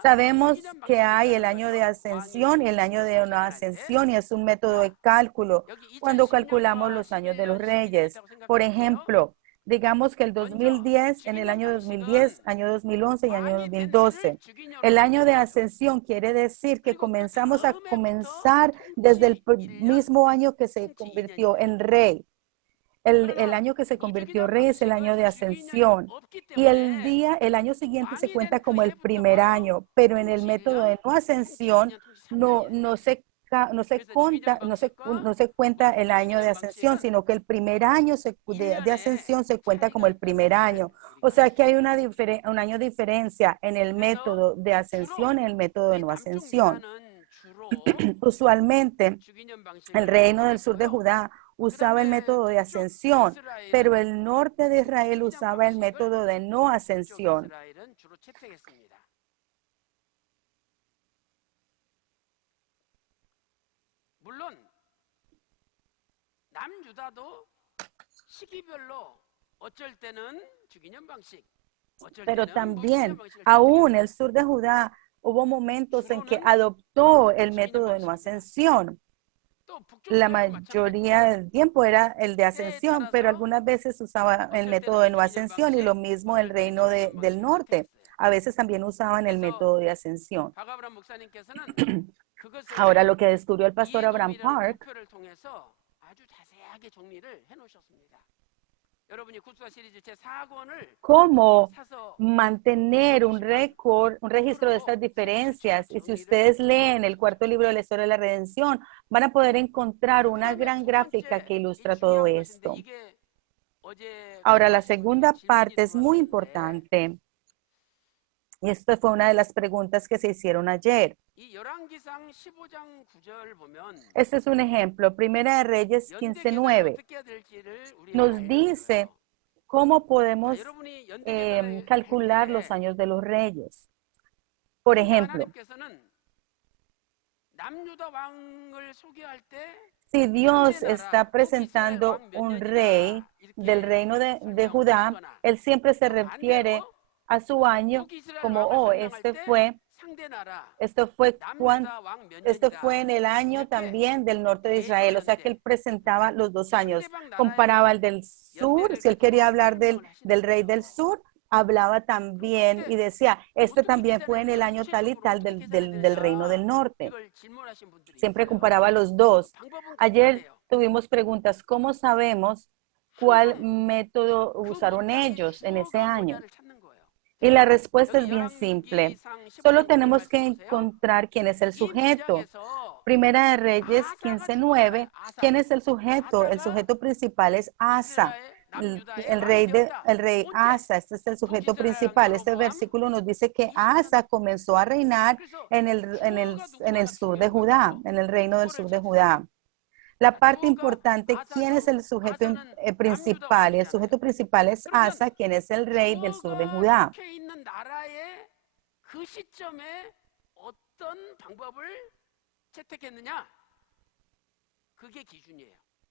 sabemos que hay el año de ascensión y el año de no ascensión, y es un método de cálculo cuando calculamos los años de los reyes. Por ejemplo, digamos que el 2010, en el año 2010, año 2011 y año 2012. El año de ascensión quiere decir que comenzamos desde el mismo año que se convirtió en rey. El año que se convirtió rey es el año de ascensión, y el año siguiente se cuenta como el primer año, pero en el método de no ascensión no se cuenta el año de ascensión, sino que el primer año de ascensión se cuenta como el primer año. O sea que hay un año de diferencia en el método de ascensión y el método de no ascensión. Usualmente, el reino del sur de Judá usaba el método de ascensión, pero el norte de Israel usaba el método de no ascensión. Pero también, aún el sur de Judá, hubo momentos en que adoptó el método de no ascensión. La mayoría del tiempo era el de ascensión, pero algunas veces usaba el método de no ascensión, y lo mismo el reino del norte. A veces también usaban el método de ascensión. Ahora, lo que descubrió el pastor Abraham Park cómo mantener un registro de estas diferencias. Y si ustedes leen el cuarto libro de la historia de la redención, van a poder encontrar una gran gráfica que ilustra todo esto. Ahora, la segunda parte es muy importante, y esta fue una de las preguntas que se hicieron ayer. Este es un ejemplo. Primera de Reyes 15:9 nos dice ¿cómo podemos calcular los años de los reyes? Por ejemplo, si Dios está presentando un rey del reino de Judá, Él siempre se refiere a su año como, oh, esto fue en el año también del norte de Israel. O sea que Él presentaba los 2 años. Comparaba el del sur, si Él quería hablar del rey del sur, hablaba también y decía, este también fue en el año tal y tal del reino del norte. Siempre comparaba los dos. Ayer tuvimos preguntas, ¿cómo sabemos cuál método usaron ellos en ese año? Y la respuesta es bien simple. Solo tenemos que encontrar quién es el sujeto. Primera de Reyes 15:9. ¿Quién es el sujeto? El sujeto principal es Asa. El rey Asa, este es el sujeto principal. Este versículo nos dice que Asa comenzó a reinar en el sur de Judá, en el reino del sur de Judá. La parte importante, ¿quién es el sujeto principal? Y el sujeto principal es Asa, quien es el rey del sur de Judá.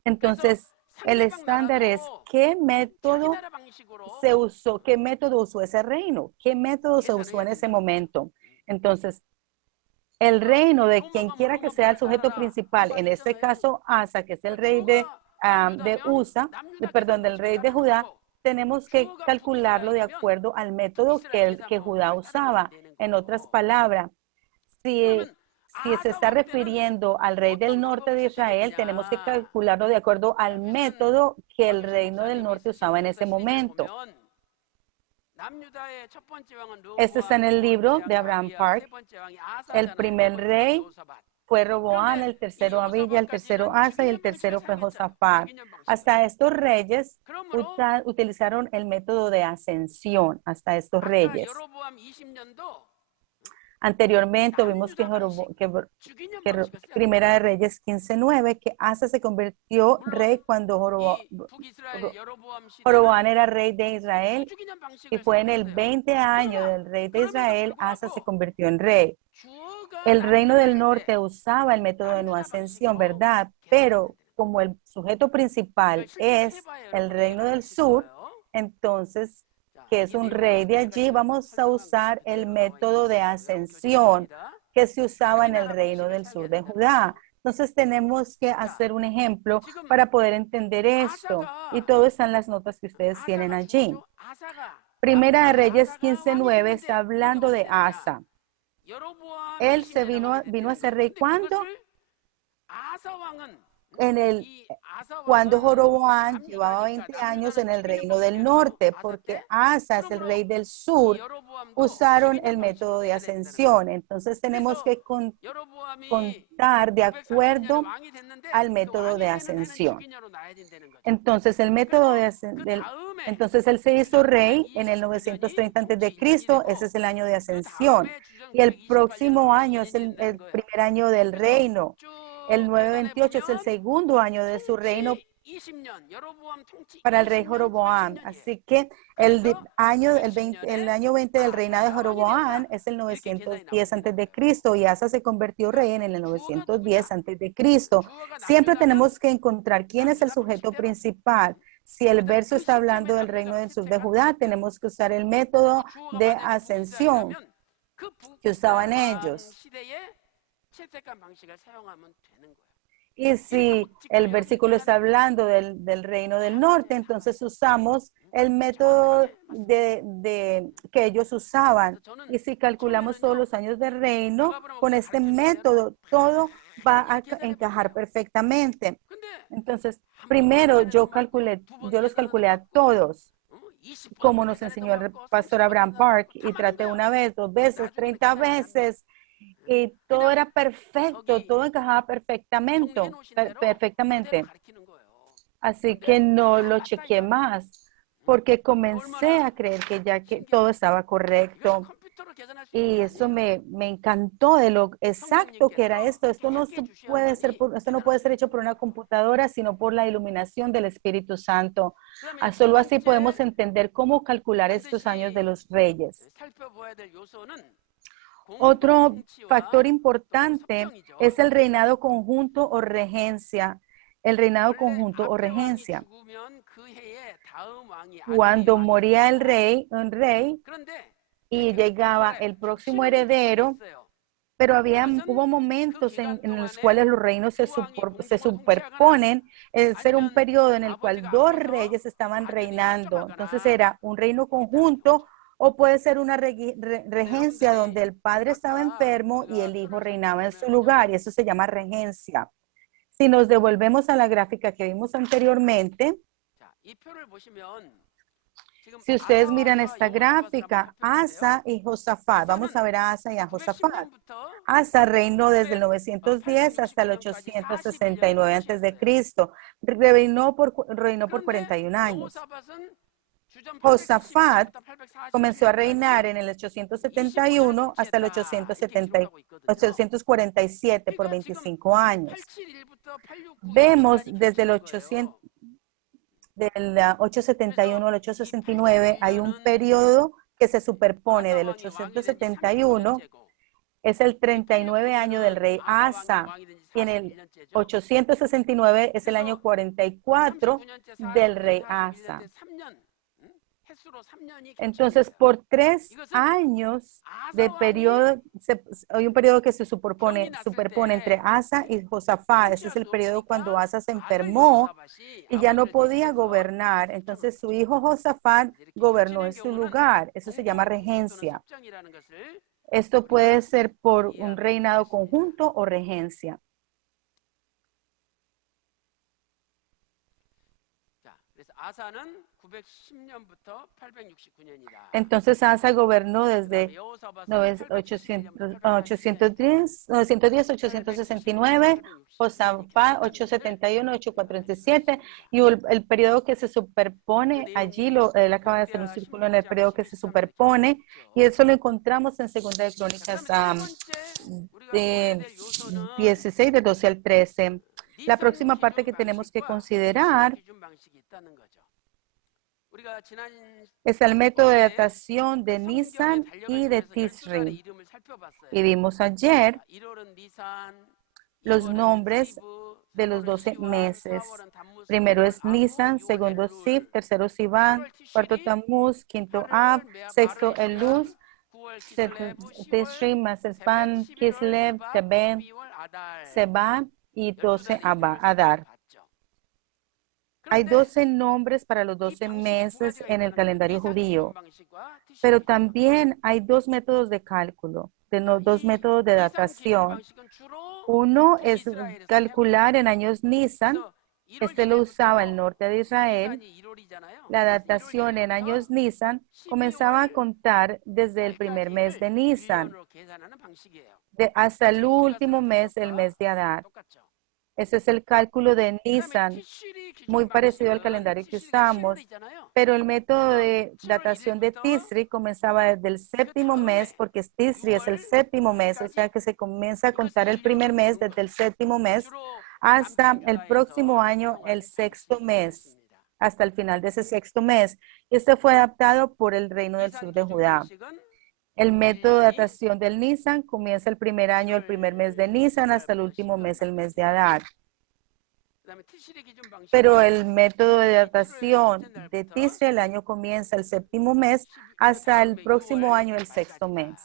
Entonces, el estándar es qué método se usó, qué método usó ese reino, qué método se usó en ese momento. Entonces, el reino de quien quiera que sea el sujeto principal, en este caso Asa, que es el rey del rey de Judá, tenemos que calcularlo de acuerdo al método que Judá usaba. En otras palabras, si se está refiriendo al rey del norte de Israel, tenemos que calcularlo de acuerdo al método que el reino del norte usaba en ese momento. Este está en el libro de Abraham Park. El primer rey fue Roboán, el tercero Abilla, el tercero Asa y el tercero fue Josafat. Hasta estos reyes utilizaron el método de ascensión, hasta estos reyes. Anteriormente vimos que Primera de Reyes 15:9, que Asa se convirtió rey cuando Joroboam era rey de Israel y fue en el 20 año del rey de Israel, Asa se convirtió en rey. El reino del norte usaba el método de no ascensión, ¿verdad? Pero como el sujeto principal es el reino del sur, entonces que es un rey de allí, vamos a usar el método de ascensión que se usaba en el reino del sur de Judá. Entonces tenemos que hacer un ejemplo para poder entender esto. Y todo está en las notas que ustedes tienen allí. Primera de Reyes 15:9 está hablando de Asa. Él se vino a ser rey, ¿cuándo? Cuando Joroboam llevaba 20 años en el reino del norte, porque Asa es el rey del sur, usaron el método de ascensión. Entonces tenemos que contar de acuerdo al método de ascensión. Entonces entonces él se hizo rey en el 930 a.C., ese es el año de ascensión. Y el próximo año es el primer año del reino. El 928 es el segundo año de su reino para el rey Joroboam. Así que el año 20 del reinado de Joroboam es el 910 a.C. y Asa se convirtió rey en el 910 a.C. Siempre tenemos que encontrar quién es el sujeto principal. Si el verso está hablando del reino del sur de Judá, tenemos que usar el método de ascensión que usaban ellos. Y si el versículo está hablando del reino del norte, entonces usamos el método que ellos usaban. Y si calculamos todos los años de reino, con este método todo va a encajar perfectamente. Entonces, primero yo los calculé a todos, como nos enseñó el pastor Abraham Park, y traté una vez, 2 veces, 30 veces, y todo era perfecto, todo encajaba perfectamente. Así que no lo chequeé más, porque comencé a creer que todo estaba correcto. Y eso me encantó de lo exacto que era esto. Esto no puede ser esto no puede ser hecho por una computadora, sino por la iluminación del Espíritu Santo. Solo así podemos entender cómo calcular estos años de los reyes. Otro factor importante es el reinado conjunto o regencia. El reinado conjunto o regencia. Cuando moría el rey, y llegaba el próximo heredero, pero hubo momentos en los cuales los reinos se superponen, el ser un periodo en el cual dos reyes estaban reinando. Entonces era un reino conjunto o puede ser una regencia donde el padre estaba enfermo y el hijo reinaba en su lugar, y eso se llama regencia. Si nos devolvemos a la gráfica que vimos anteriormente, si ustedes miran esta gráfica, Asa y Josafat, vamos a ver a Asa y a Josafat. Asa reinó desde el 910 hasta el 869 a.C. Reinó por 41 años. Josafat comenzó a reinar en el 871 hasta el 847 por 25 años. Vemos desde el 871 al 869 hay un periodo que se superpone del 871, es el 39 año del rey Asa, y en el 869 es el año 44 del rey Asa. Entonces, por 3 años de periodo, hay un periodo que se superpone entre Asa y Josafat. Ese es el periodo cuando Asa se enfermó y ya no podía gobernar. Entonces, su hijo Josafat gobernó en su lugar. Eso se llama regencia. Esto puede ser por un reinado conjunto o regencia. Entonces Asa gobernó desde 869, Josafat 871, 847, y el periodo que se superpone allí, él acaba de hacer un círculo en el periodo que se superpone, y eso lo encontramos en Segunda de Crónicas 16, de 12 al 13. La próxima parte que tenemos que considerar es el método de datación de Nisan y de Tisri. Y vimos ayer los nombres de los 12 meses. Primero es Nisan, segundo Siv, tercero Sivan, cuarto Tammuz, quinto Av, sexto Eluz, Tisri, Masespan, Kislev, Teben, Seba y 12 Adar. Hay 12 nombres para los 12 meses en el calendario judío, pero también hay 2 métodos de cálculo, dos métodos de datación. Uno es calcular en años Nisan. Este lo usaba el norte de Israel. La datación en años Nisan comenzaba a contar desde el primer mes de Nisan hasta el último mes, el mes de Adar. Ese es el cálculo de Nisan, muy parecido al calendario que usamos, pero el método de datación de Tisri comenzaba desde el séptimo mes, porque Tisri es el séptimo mes, o sea que se comienza a contar el primer mes desde el séptimo mes hasta el próximo año, el sexto mes, hasta el final de ese sexto mes. Y este fue adaptado por el reino del sur de Judá. El método de datación del Nisan comienza el primer año, el primer mes de Nisan, hasta el último mes, el mes de Adar. Pero el método de datación de Tisri, el año comienza el séptimo mes hasta el próximo año, el sexto mes.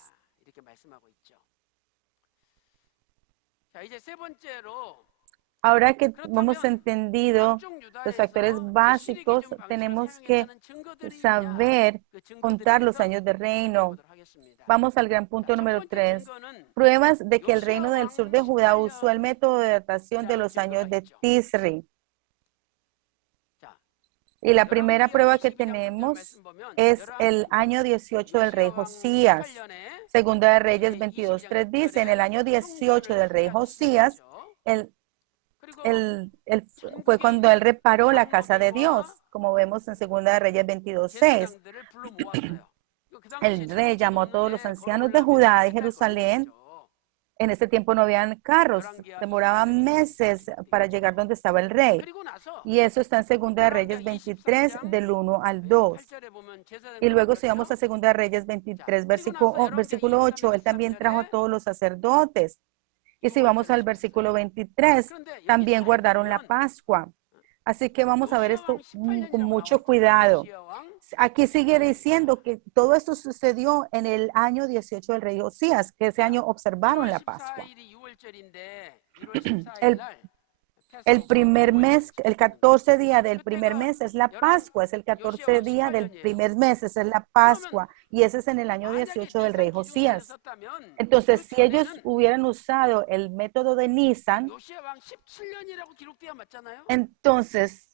Ahora que hemos entendido los factores básicos, tenemos que saber contar los años de reino. Vamos al gran punto número 3. Pruebas de que el reino del sur de Judá usó el método de datación de los años de Tisri. Y la primera prueba que tenemos es el año 18 del rey Josías. Segunda de Reyes 22:3 dice, en el año 18 del rey Josías, fue cuando él reparó la casa de Dios, como vemos en Segunda de Reyes 22:6. el rey llamó a todos los ancianos de Judá y Jerusalén. En ese tiempo no habían carros, demoraban meses para llegar donde estaba el rey. Y eso está en Segunda de Reyes 23, del 1 al 2. Y luego si vamos a Segunda de Reyes 23, versículo 8, él también trajo a todos los sacerdotes. Y si vamos al versículo 23, también guardaron la Pascua. Así que vamos a ver esto con mucho cuidado. Aquí sigue diciendo que todo esto sucedió en el año 18 del rey Josías, que ese año observaron la Pascua. El primer mes, el 14 día del primer mes es la Pascua, es el 14 día del primer mes, esa es la Pascua, y ese es en el año 18 del rey Josías. Entonces, si ellos hubieran usado el método de Nisan, entonces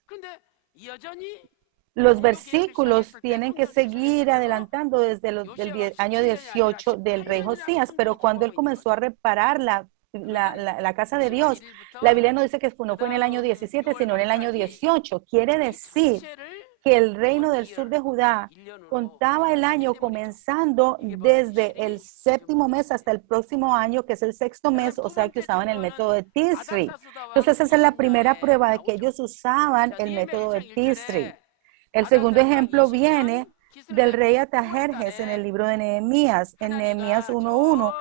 los versículos tienen que seguir adelantando desde el año 18 del rey Josías, pero cuando él comenzó a reparar la casa de Dios, la Biblia no dice que no fue en el año 17, sino en el año 18. Quiere decir que el reino del sur de Judá contaba el año comenzando desde el séptimo mes hasta el próximo año, que es el sexto mes, o sea que usaban el método de Tisri. Entonces esa es la primera prueba de que ellos usaban el método de Tisri. El segundo ejemplo viene del rey Atajerjes en el libro de Nehemías. En Nehemías 1:1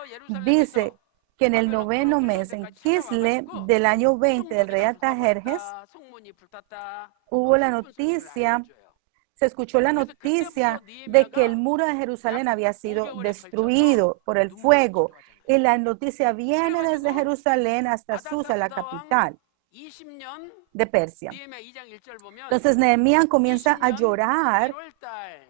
dice que en el noveno mes, en Kisle del año 20 del rey Atajerjes, hubo la noticia, se escuchó la noticia de que el muro de Jerusalén había sido destruido por el fuego. Y la noticia viene desde Jerusalén hasta Susa, la capital de Persia. Entonces Nehemías comienza a llorar,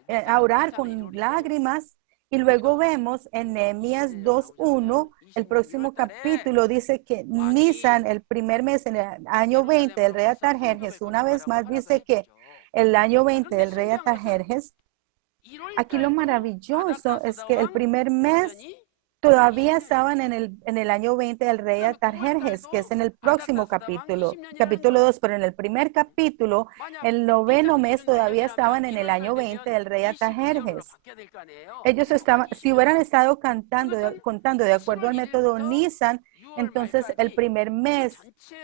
a orar con lágrimas, y luego vemos en Nehemías 2:1, el próximo capítulo dice que Nisan, el primer mes en el año 20 del rey Atarjerjes, una vez más dice que el año 20 del rey Atarjerjes, aquí lo maravilloso es que el primer mes todavía estaban en el año 20 del rey Atarjerjes, que es en el próximo capítulo 2, pero en el primer capítulo, el noveno mes, todavía estaban en el año 20 del rey Atarjerjes. Ellos estaban, si hubieran estado contando de acuerdo al método Nisan, entonces el primer mes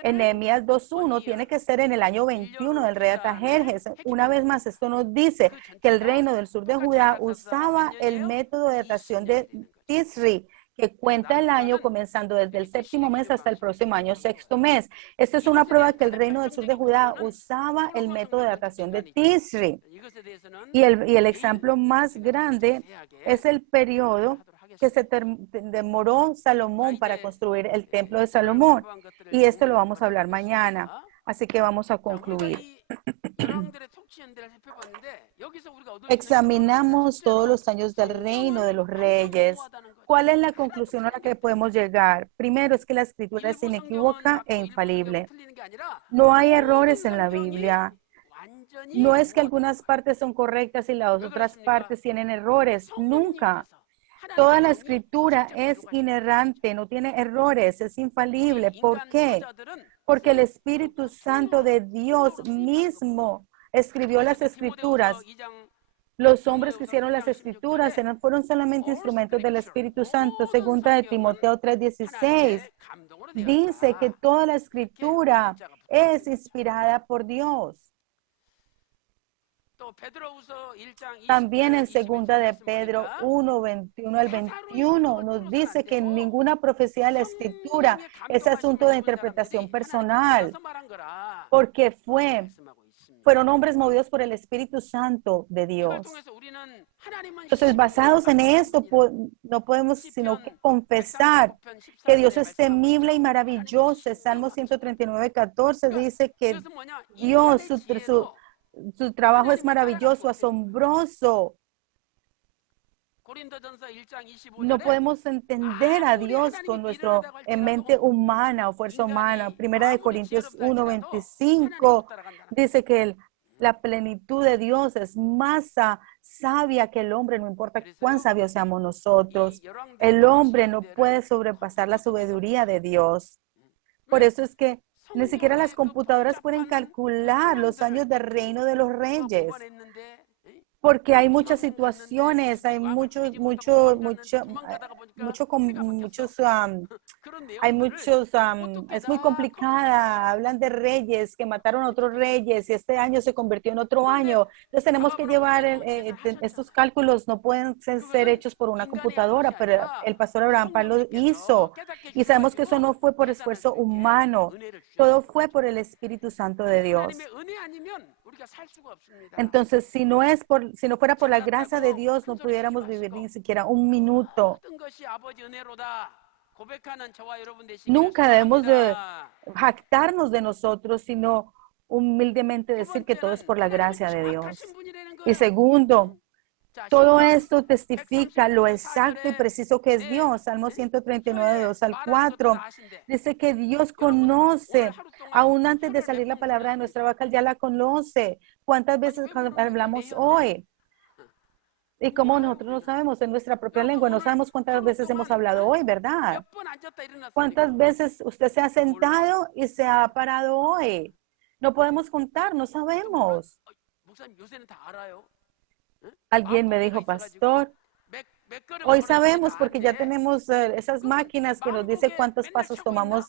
en Nehemías 2:1 tiene que ser en el año 21 del rey Atarjerjes. Una vez más, esto nos dice que el reino del sur de Judá usaba el método de datación de Tisri, que cuenta el año comenzando desde el séptimo mes hasta el próximo año sexto mes. Esta es una prueba que el reino del sur de Judá usaba el método de datación de Tisri. Y el ejemplo más grande es el periodo que se demoró Salomón para construir el templo de Salomón. Y esto lo vamos a hablar mañana. Así que vamos a concluir. Examinamos todos los años del reino de los reyes. ¿Cuál es la conclusión a la que podemos llegar? Primero es que la escritura es inequívoca e infalible. No hay errores en la Biblia. No es que algunas partes son correctas y las otras partes tienen errores. Nunca. Toda la escritura es inerrante, no tiene errores, es infalible. ¿Por qué? Porque el Espíritu Santo de Dios mismo escribió las escrituras. Los hombres que hicieron las escrituras fueron solamente instrumentos del Espíritu Santo. Segunda de Timoteo 3:16 dice que toda la escritura es inspirada por Dios. También en segunda de Pedro 1:21 al 21 nos dice que ninguna profecía de la escritura es asunto de interpretación personal, porque fueron hombres movidos por el Espíritu Santo de Dios. Entonces, basados en esto, no podemos sino que confesar que Dios es temible y maravilloso. Salmo 139:14 dice que Dios, su trabajo es maravilloso, asombroso. No podemos entender a Dios con nuestra mente humana o fuerza humana. Primera de Corintios 1:25 dice que la plenitud de Dios es más sabia que el hombre, no importa cuán sabios seamos nosotros. El hombre no puede sobrepasar la sabiduría de Dios. Por eso es que ni siquiera las computadoras pueden calcular los años de reino de los reyes. porque hay muchas situaciones, hay es muy complicada, hablan de reyes que mataron a otros reyes y este año se convirtió en otro año. Entonces tenemos que llevar estos cálculos, no pueden ser hechos por una computadora, pero el pastor Abraham Paz lo hizo y sabemos que eso no fue por esfuerzo humano, todo fue por el Espíritu Santo de Dios. Entonces, si no fuera por la gracia de Dios, no pudiéramos vivir ni siquiera un minuto. Nunca debemos de jactarnos de nosotros, sino humildemente decir que todo es por la gracia de Dios. Y segundo, todo esto testifica lo exacto y preciso que es Dios. Salmo 139, 2 al 4. Dice que Dios conoce, aún antes de salir la palabra de nuestra boca, ya la conoce. ¿Cuántas veces hablamos hoy? Y como nosotros no sabemos en nuestra propia lengua, no sabemos cuántas veces hemos hablado hoy, ¿verdad? ¿Cuántas veces usted se ha sentado y se ha parado hoy? No podemos contar, no sabemos. Alguien me dijo, pastor, hoy sabemos porque ya tenemos esas máquinas que nos dicen cuántos pasos tomamos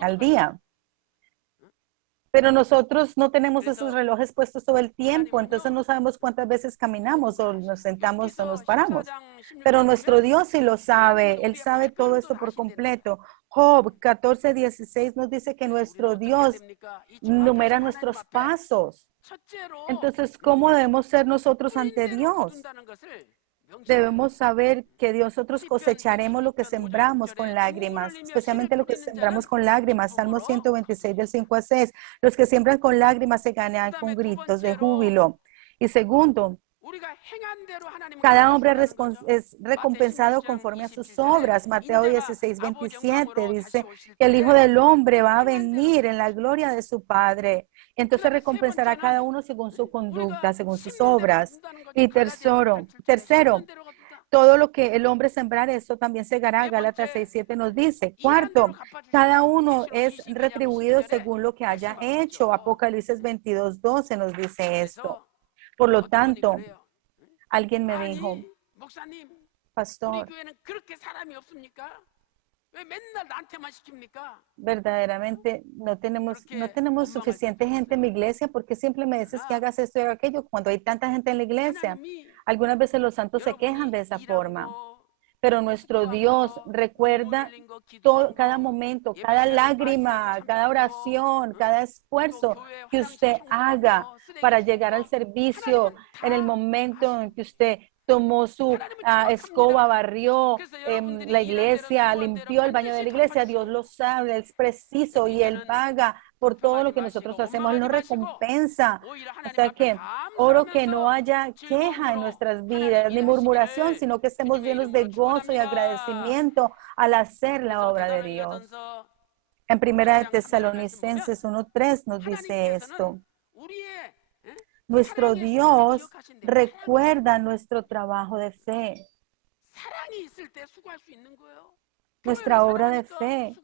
al día. Pero nosotros no tenemos esos relojes puestos todo el tiempo, entonces no sabemos cuántas veces caminamos o nos sentamos o nos paramos. Pero nuestro Dios sí lo sabe, Él sabe todo esto por completo. Job 14:16 nos dice que nuestro Dios numera nuestros pasos. Entonces, ¿cómo debemos ser nosotros ante Dios? Debemos saber que nosotros cosecharemos lo que sembramos con lágrimas, especialmente lo que sembramos con lágrimas. Salmo 126 del 5 al 6. Los que siembran con lágrimas se ganan con gritos de júbilo. Y segundo, cada hombre es recompensado conforme a sus obras. Mateo 16:27 dice que el Hijo del Hombre va a venir en la gloria de su Padre. Entonces recompensará a cada uno según su conducta, según sus obras. Y tercero, todo lo que el hombre sembrar, eso también segará. Gálatas 6:7 nos dice. Cuarto, cada uno es retribuido según lo que haya hecho. Apocalipsis 22:12 nos dice esto. Por lo tanto, alguien me dijo, pastor, verdaderamente no tenemos suficiente gente en mi iglesia porque siempre me dices que hagas esto y aquello cuando hay tanta gente en la iglesia. Algunas veces los santos se quejan de esa forma, pero nuestro Dios recuerda todo, cada momento, cada lágrima, cada oración, cada esfuerzo que usted haga para llegar al servicio en el momento en que usted tomó su escoba, barrió la iglesia, limpió el baño de la iglesia. Dios lo sabe, es preciso y Él paga por todo lo que nosotros hacemos. Él nos recompensa. O sea que oro que no haya queja en nuestras vidas, ni murmuración, sino que estemos llenos de gozo y agradecimiento al hacer la obra de Dios. En Primera de Tesalonicenses 1:3 nos dice esto. Nuestro Dios recuerda nuestro trabajo de fe, nuestra obra de fe.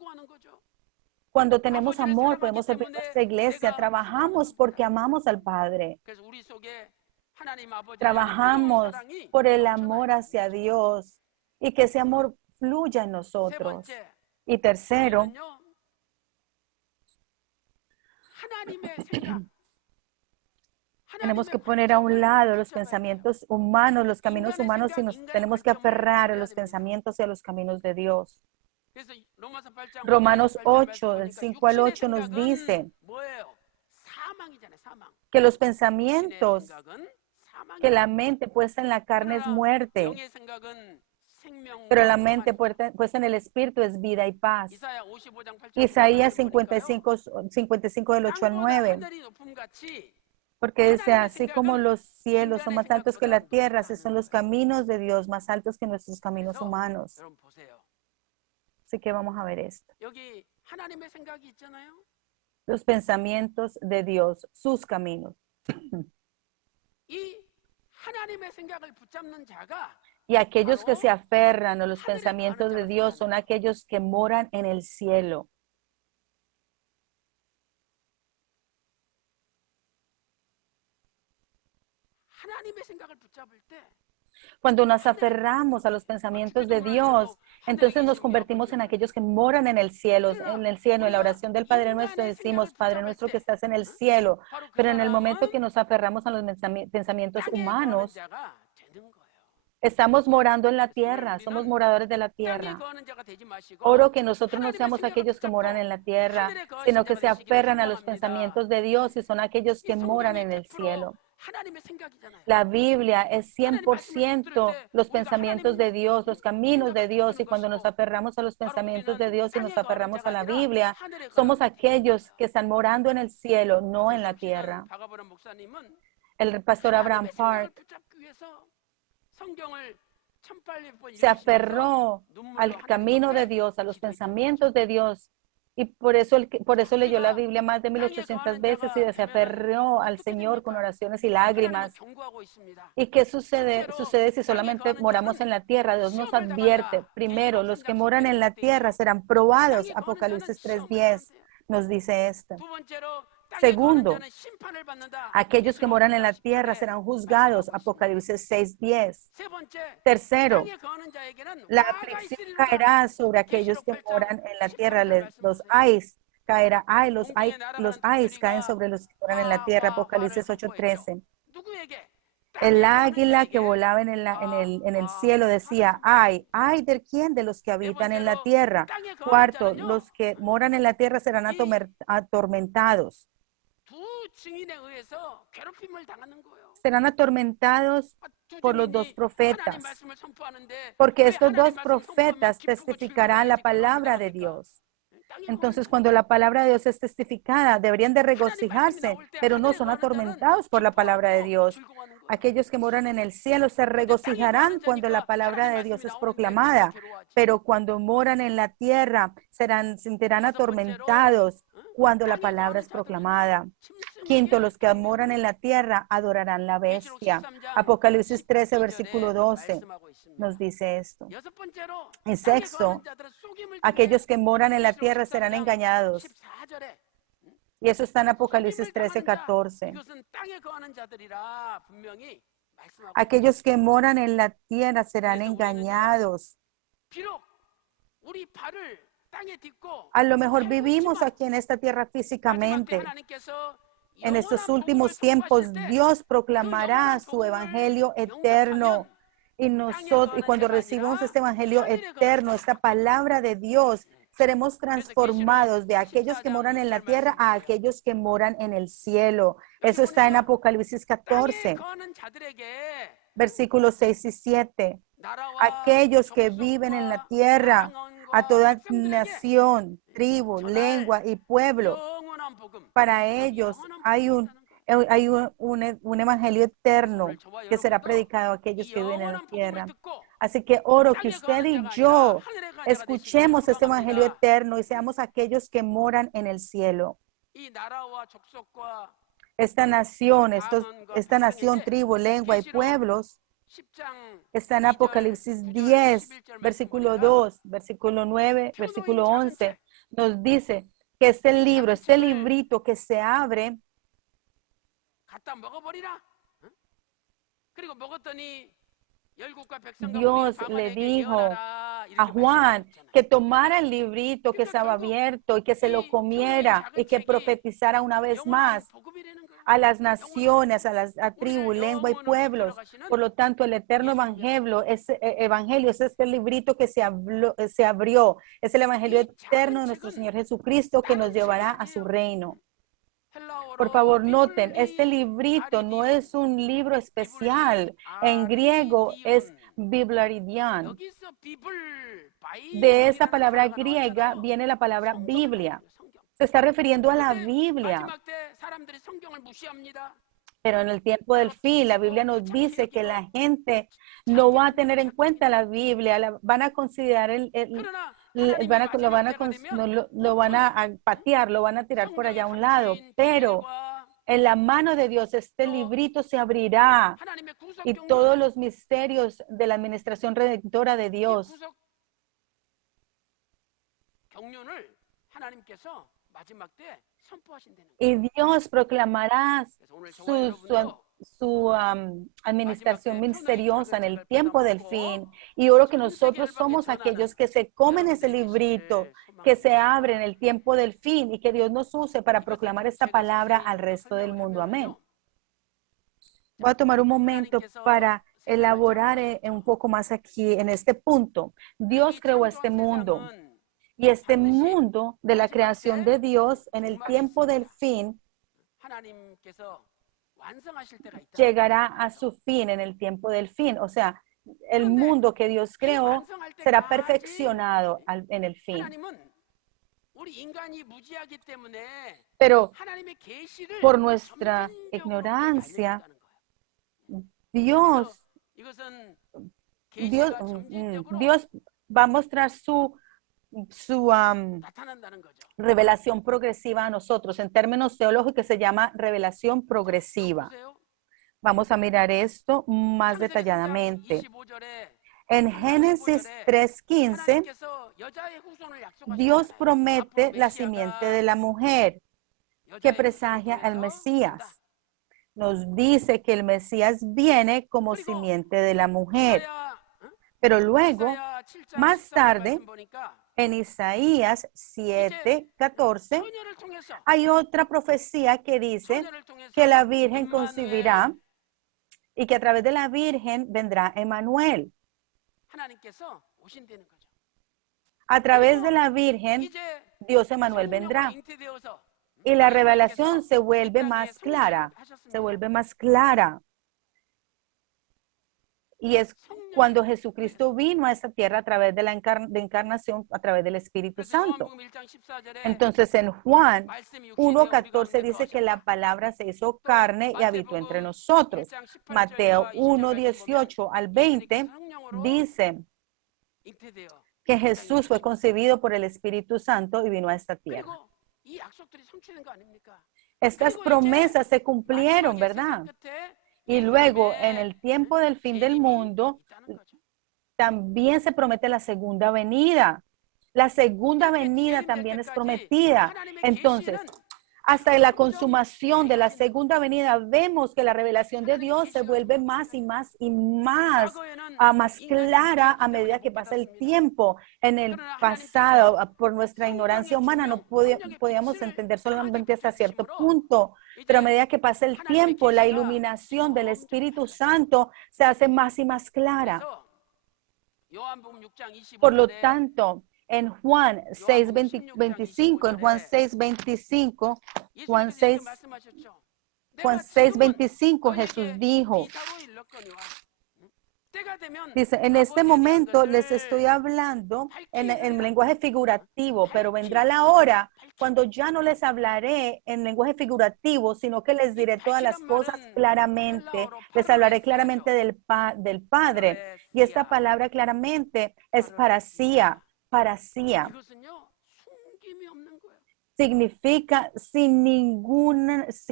Cuando tenemos amor, podemos servir nuestra iglesia. Trabajamos porque amamos al Padre. Trabajamos por el amor hacia Dios y que ese amor fluya en nosotros. Y tercero, tenemos que poner a un lado los pensamientos humanos, los caminos humanos y nos tenemos que aferrar a los pensamientos y a los caminos de Dios. Romanos 8, del 5 al 8 nos dice que los pensamientos, que la mente puesta en la carne es muerte, pero la mente puesta en el espíritu es vida y paz. Isaías 55 del 8 al 9. Porque dice, así como los cielos son más altos que la tierra, así son los caminos de Dios más altos que nuestros caminos humanos. Así que vamos a ver esto. Los pensamientos de Dios, sus caminos. Y aquellos que se aferran a los pensamientos de Dios son aquellos que moran en el cielo. Cuando nos aferramos a los pensamientos de Dios, entonces nos convertimos en aquellos que moran en el cielo. En el cielo, en la oración del Padre Nuestro decimos, Padre Nuestro que estás en el cielo. Pero en el momento que nos aferramos a los pensamientos humanos, estamos morando en la tierra, somos moradores de la tierra. Oro que nosotros no seamos aquellos que moran en la tierra, sino que se aferran a los pensamientos de Dios y son aquellos que moran en el cielo. La Biblia es 100% los pensamientos de Dios, los caminos de Dios, y cuando nos aferramos a los pensamientos de Dios y nos aferramos a la Biblia, somos aquellos que están morando en el cielo, no en la tierra. El pastor Abraham Park se aferró al camino de Dios, a los pensamientos de Dios, y por eso leyó la Biblia más de 1800 veces y se aferró al Señor con oraciones y lágrimas. ¿Y qué sucede? Sucede si solamente moramos en la tierra. Dios nos advierte, primero, los que moran en la tierra serán probados. Apocalipsis 3:10 nos dice esto. Segundo, aquellos que moran en la tierra serán juzgados. Apocalipsis 6:10. Tercero, la aflicción caerá sobre aquellos que moran en la tierra. Los ais caerá, los ais caen sobre los que moran en la tierra. Apocalipsis 8:13. El águila que volaba en el cielo decía, ay de quién, de los que habitan en la tierra. Cuarto, los que moran en la tierra serán atormentados. Serán atormentados por los dos profetas, porque estos dos profetas testificarán la palabra de Dios. Entonces, cuando la palabra de Dios es testificada, deberían de regocijarse, pero no son atormentados por la palabra de Dios. Aquellos que moran en el cielo se regocijarán cuando la palabra de Dios es proclamada, pero cuando moran en la tierra sentirán atormentados cuando la palabra es proclamada. Quinto, los que moran en la tierra adorarán la bestia. Apocalipsis 13, versículo 12 nos dice esto. Y sexto, aquellos que moran en la tierra serán engañados. Y eso está en Apocalipsis 13, 14. Aquellos que moran en la tierra serán engañados. A lo mejor vivimos aquí en esta tierra físicamente. En estos últimos tiempos, Dios proclamará su evangelio eterno. Y cuando recibimos este evangelio eterno, esta palabra de Dios, seremos transformados de aquellos que moran en la tierra a aquellos que moran en el cielo. Eso está en Apocalipsis 14, versículos 6 y 7. Aquellos que viven en la tierra, a toda nación, tribu, lengua y pueblo, para ellos hay un evangelio eterno que será predicado a aquellos que viven en la tierra. Así que oro que usted y yo escuchemos este evangelio eterno y seamos aquellos que moran en el cielo. Esta nación, tribu, lengua y pueblos, está en Apocalipsis 10, versículo 2, versículo 9, versículo 11, nos dice que este libro, este librito que se abre, Dios le dijo a Juan que tomara el librito que estaba abierto y que se lo comiera y que profetizara una vez más a las naciones, a tribu, lengua y pueblos. Por lo tanto, el eterno evangelio es este librito que se abrió. Es el evangelio eterno de nuestro Señor Jesucristo que nos llevará a su reino. Por favor, noten, este librito no es un libro especial. En griego es biblaridian. De esa palabra griega viene la palabra Biblia. Se está refiriendo a la Biblia. Pero en el tiempo del fin, la Biblia nos dice que la gente no va a tener en cuenta la Biblia, van a considerar lo van a patear, lo van a tirar por allá a un lado, pero en la mano de Dios este librito se abrirá y todos los misterios de la administración redentora de Dios y Dios proclamará administración misteriosa en el tiempo del fin. Y oro que nosotros somos aquellos que se comen ese librito, que se abre en el tiempo del fin y que Dios nos use para proclamar esta palabra al resto del mundo. Amén. Voy a tomar un momento para elaborar un poco más aquí en este punto. Dios creó este mundo y este mundo de la creación de Dios en el tiempo del fin llegará a su fin en el tiempo del fin. O sea, el mundo que Dios creó será perfeccionado en el fin. Pero por nuestra ignorancia, Dios va a mostrar su revelación progresiva a nosotros. En términos teológicos se llama revelación progresiva. Vamos a mirar esto más detalladamente. En Génesis 3:15, Dios promete la simiente de la mujer que presagia al Mesías. Nos dice que el Mesías viene como simiente de la mujer. Pero luego, más tarde, en Isaías 7:14, hay otra profecía que dice que la Virgen concebirá y que a través de la Virgen vendrá Emmanuel. A través de la Virgen, Dios Emmanuel vendrá. Y la revelación se vuelve más clara, Y es cuando Jesucristo vino a esta tierra a través de la encarnación, a través del Espíritu Santo. Entonces en Juan 1:14 dice que la palabra se hizo carne y habitó entre nosotros. Mateo 1:18 al 20 dice que Jesús fue concebido por el Espíritu Santo y vino a esta tierra. Estas promesas se cumplieron, ¿verdad? Y luego, en el tiempo del fin del mundo, también se promete la segunda venida. La segunda venida también es prometida. Entonces, hasta la consumación de la segunda venida, vemos que la revelación de Dios se vuelve más y más y más, más clara a medida que pasa el tiempo. En el pasado, por nuestra ignorancia humana, no podíamos entender solamente hasta cierto punto. Pero a medida que pasa el tiempo, la iluminación del Espíritu Santo se hace más y más clara. Por lo tanto, en Juan 6:25, Juan 6:25, Jesús dijo, dice, en este momento les estoy hablando en lenguaje figurativo, pero vendrá la hora cuando ya no les hablaré en lenguaje figurativo, sino que les diré todas las cosas claramente. Les hablaré claramente del Padre. Y esta palabra claramente es parasía. Significa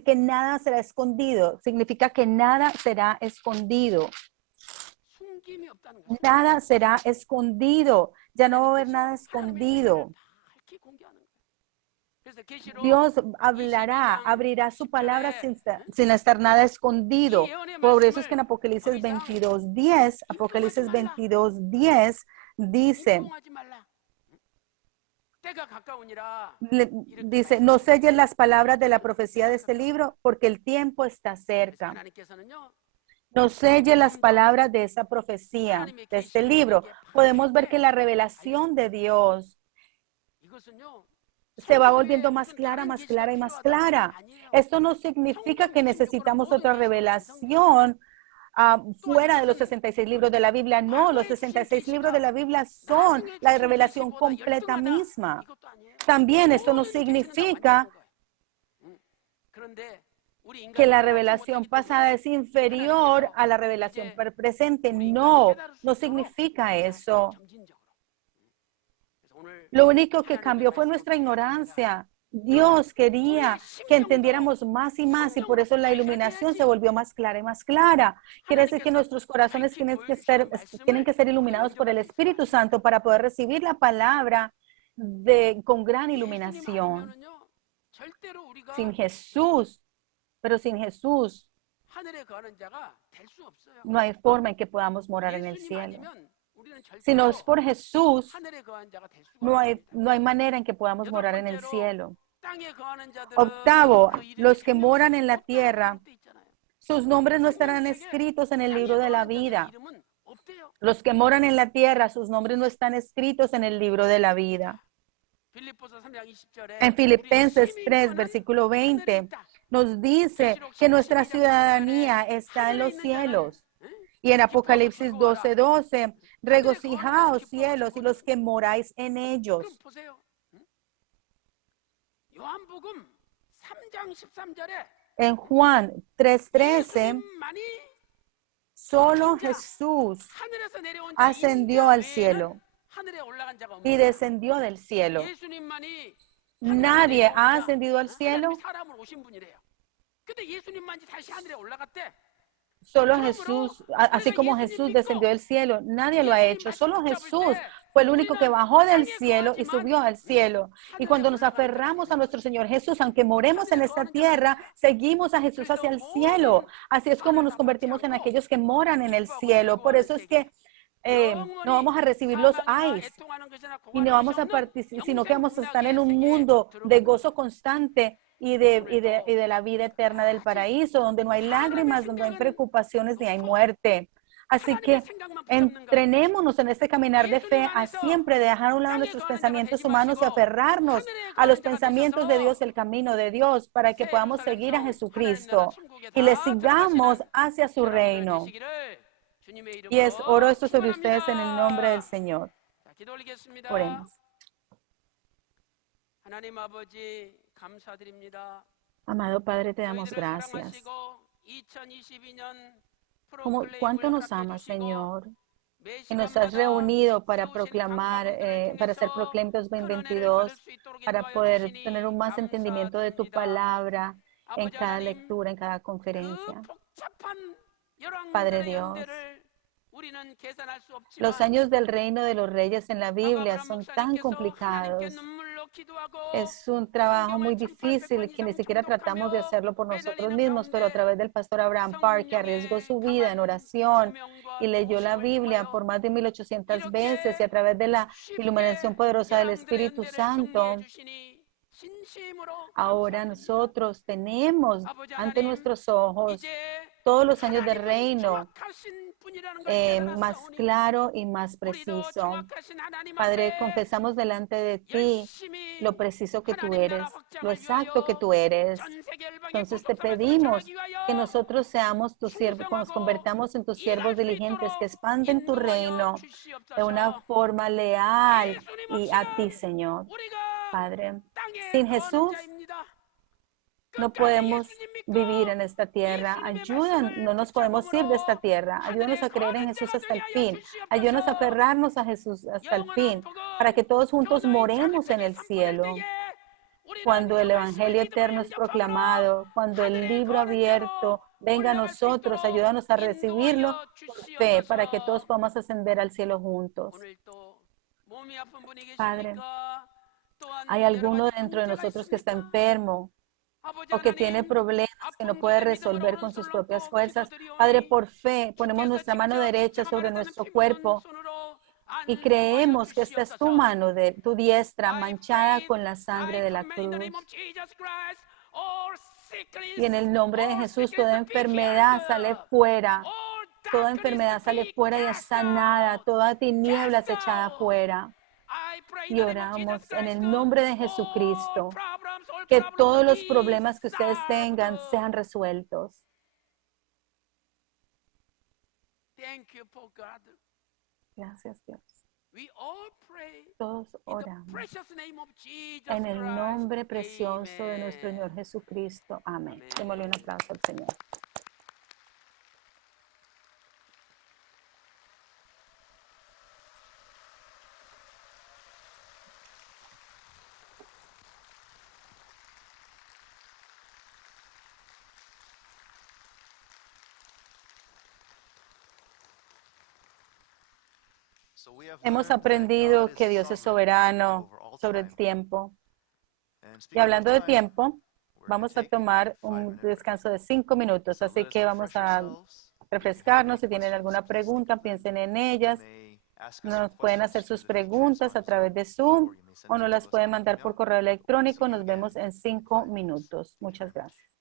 que nada será escondido. Significa que nada será escondido. Nada será escondido. Ya no va a haber nada escondido. Dios abrirá su palabra sin estar nada escondido. Por eso es que en Apocalipsis 22:10 dice, no selles las palabras de la profecía de este libro porque el tiempo está cerca. No selle las palabras de esa profecía, de este libro. Podemos ver que la revelación de Dios se va volviendo más clara y más clara. Esto no significa que necesitamos otra revelación fuera de los 66 libros de la Biblia. No, los 66 libros de la Biblia son la revelación completa misma. También esto no significa que la revelación pasada es inferior a la revelación presente. No, no significa eso. Lo único que cambió fue nuestra ignorancia. Dios quería que entendiéramos más y más y por eso la iluminación se volvió más clara y más clara. Quiere decir que nuestros corazones tienen que ser iluminados por el Espíritu Santo para poder recibir la palabra con gran iluminación. Sin Jesús, No hay forma en que podamos morar en el cielo. Si no es por Jesús, no hay manera en que podamos morar en el cielo. Octavo, los que moran en la tierra, sus nombres no estarán escritos en el libro de la vida. Los que moran en la tierra, sus nombres no están escritos en el libro de la vida. En Filipenses 3, versículo 20, nos dice que nuestra ciudadanía está en los cielos. Y en Apocalipsis 12:12, regocijaos cielos y los que moráis en ellos. En Juan 3:13, solo Jesús ascendió al cielo y descendió del cielo. Nadie ha ascendido al cielo. Solo Jesús, así como Jesús descendió del cielo, nadie lo ha hecho. Solo Jesús fue el único que bajó del cielo y subió al cielo. Y cuando nos aferramos a nuestro Señor Jesús, aunque moremos en esta tierra, seguimos a Jesús hacia el cielo. Así es como nos convertimos en aquellos que moran en el cielo. Por eso es que no vamos a recibir los ayes y no vamos a participar, sino que vamos a estar en un mundo de gozo constante y de la vida eterna del paraíso, donde no hay lágrimas, donde no hay preocupaciones ni hay muerte. Así que entrenémonos en este caminar de fe a siempre dejar a un lado nuestros pensamientos humanos y aferrarnos a los pensamientos de Dios, el camino de Dios, para que podamos seguir a Jesucristo y le sigamos hacia su reino. Y oro esto sobre ustedes en el nombre del Señor. Oremos. Amado Padre, te damos gracias. ¿Cuánto nos amas, Señor? Que nos has reunido para proclamar, para hacer Proclaim 2022, para poder tener un más entendimiento de tu palabra en cada lectura, en cada conferencia. Padre Dios, los años del reino de los reyes en la Biblia son tan complicados. Es un trabajo muy difícil que ni siquiera tratamos de hacerlo por nosotros mismos, pero a través del pastor Abraham Park, que arriesgó su vida en oración y leyó la Biblia por más de 1800 veces, y a través de la iluminación poderosa del Espíritu Santo, ahora nosotros tenemos ante nuestros ojos todos los años del reino más claro y más preciso. Padre, confesamos delante de ti lo preciso que tú eres, lo exacto que tú eres. Entonces te pedimos que nosotros seamos tus siervos, nos convertamos en tus siervos diligentes, que expanden tu reino de una forma leal y a ti, Señor. Padre, sin Jesús no podemos vivir en esta tierra. No nos podemos ir de esta tierra. Ayúdanos a creer en Jesús hasta el fin. Ayúdanos a aferrarnos a Jesús hasta el fin, para que todos juntos moremos en el cielo. Cuando el Evangelio eterno es proclamado, cuando el libro abierto venga a nosotros, ayúdanos a recibirlo por fe, para que todos podamos ascender al cielo juntos. Padre, ¿hay alguno dentro de nosotros que está enfermo o que tiene problemas que no puede resolver con sus propias fuerzas? Padre, por fe, ponemos nuestra mano derecha sobre nuestro cuerpo y creemos que esta es tu mano, de tu diestra, manchada con la sangre de la cruz. Y en el nombre de Jesús, toda enfermedad sale fuera. Toda enfermedad sale fuera y es sanada. Toda tiniebla es echada fuera. Y oramos en el nombre de Jesucristo, que todos los problemas que ustedes tengan sean resueltos. Gracias, Dios. Todos oramos en el nombre precioso de nuestro Señor Jesucristo. Amén. Démosle un aplauso al Señor. Hemos aprendido que Dios es soberano sobre el tiempo. Y hablando de tiempo, Vamos a tomar un descanso de 5 minutos, así que vamos a refrescarnos. Si tienen alguna pregunta, piensen en ellas. Nos pueden hacer sus preguntas a través de Zoom o nos las pueden mandar por correo electrónico. Nos vemos en 5 minutos. Muchas gracias.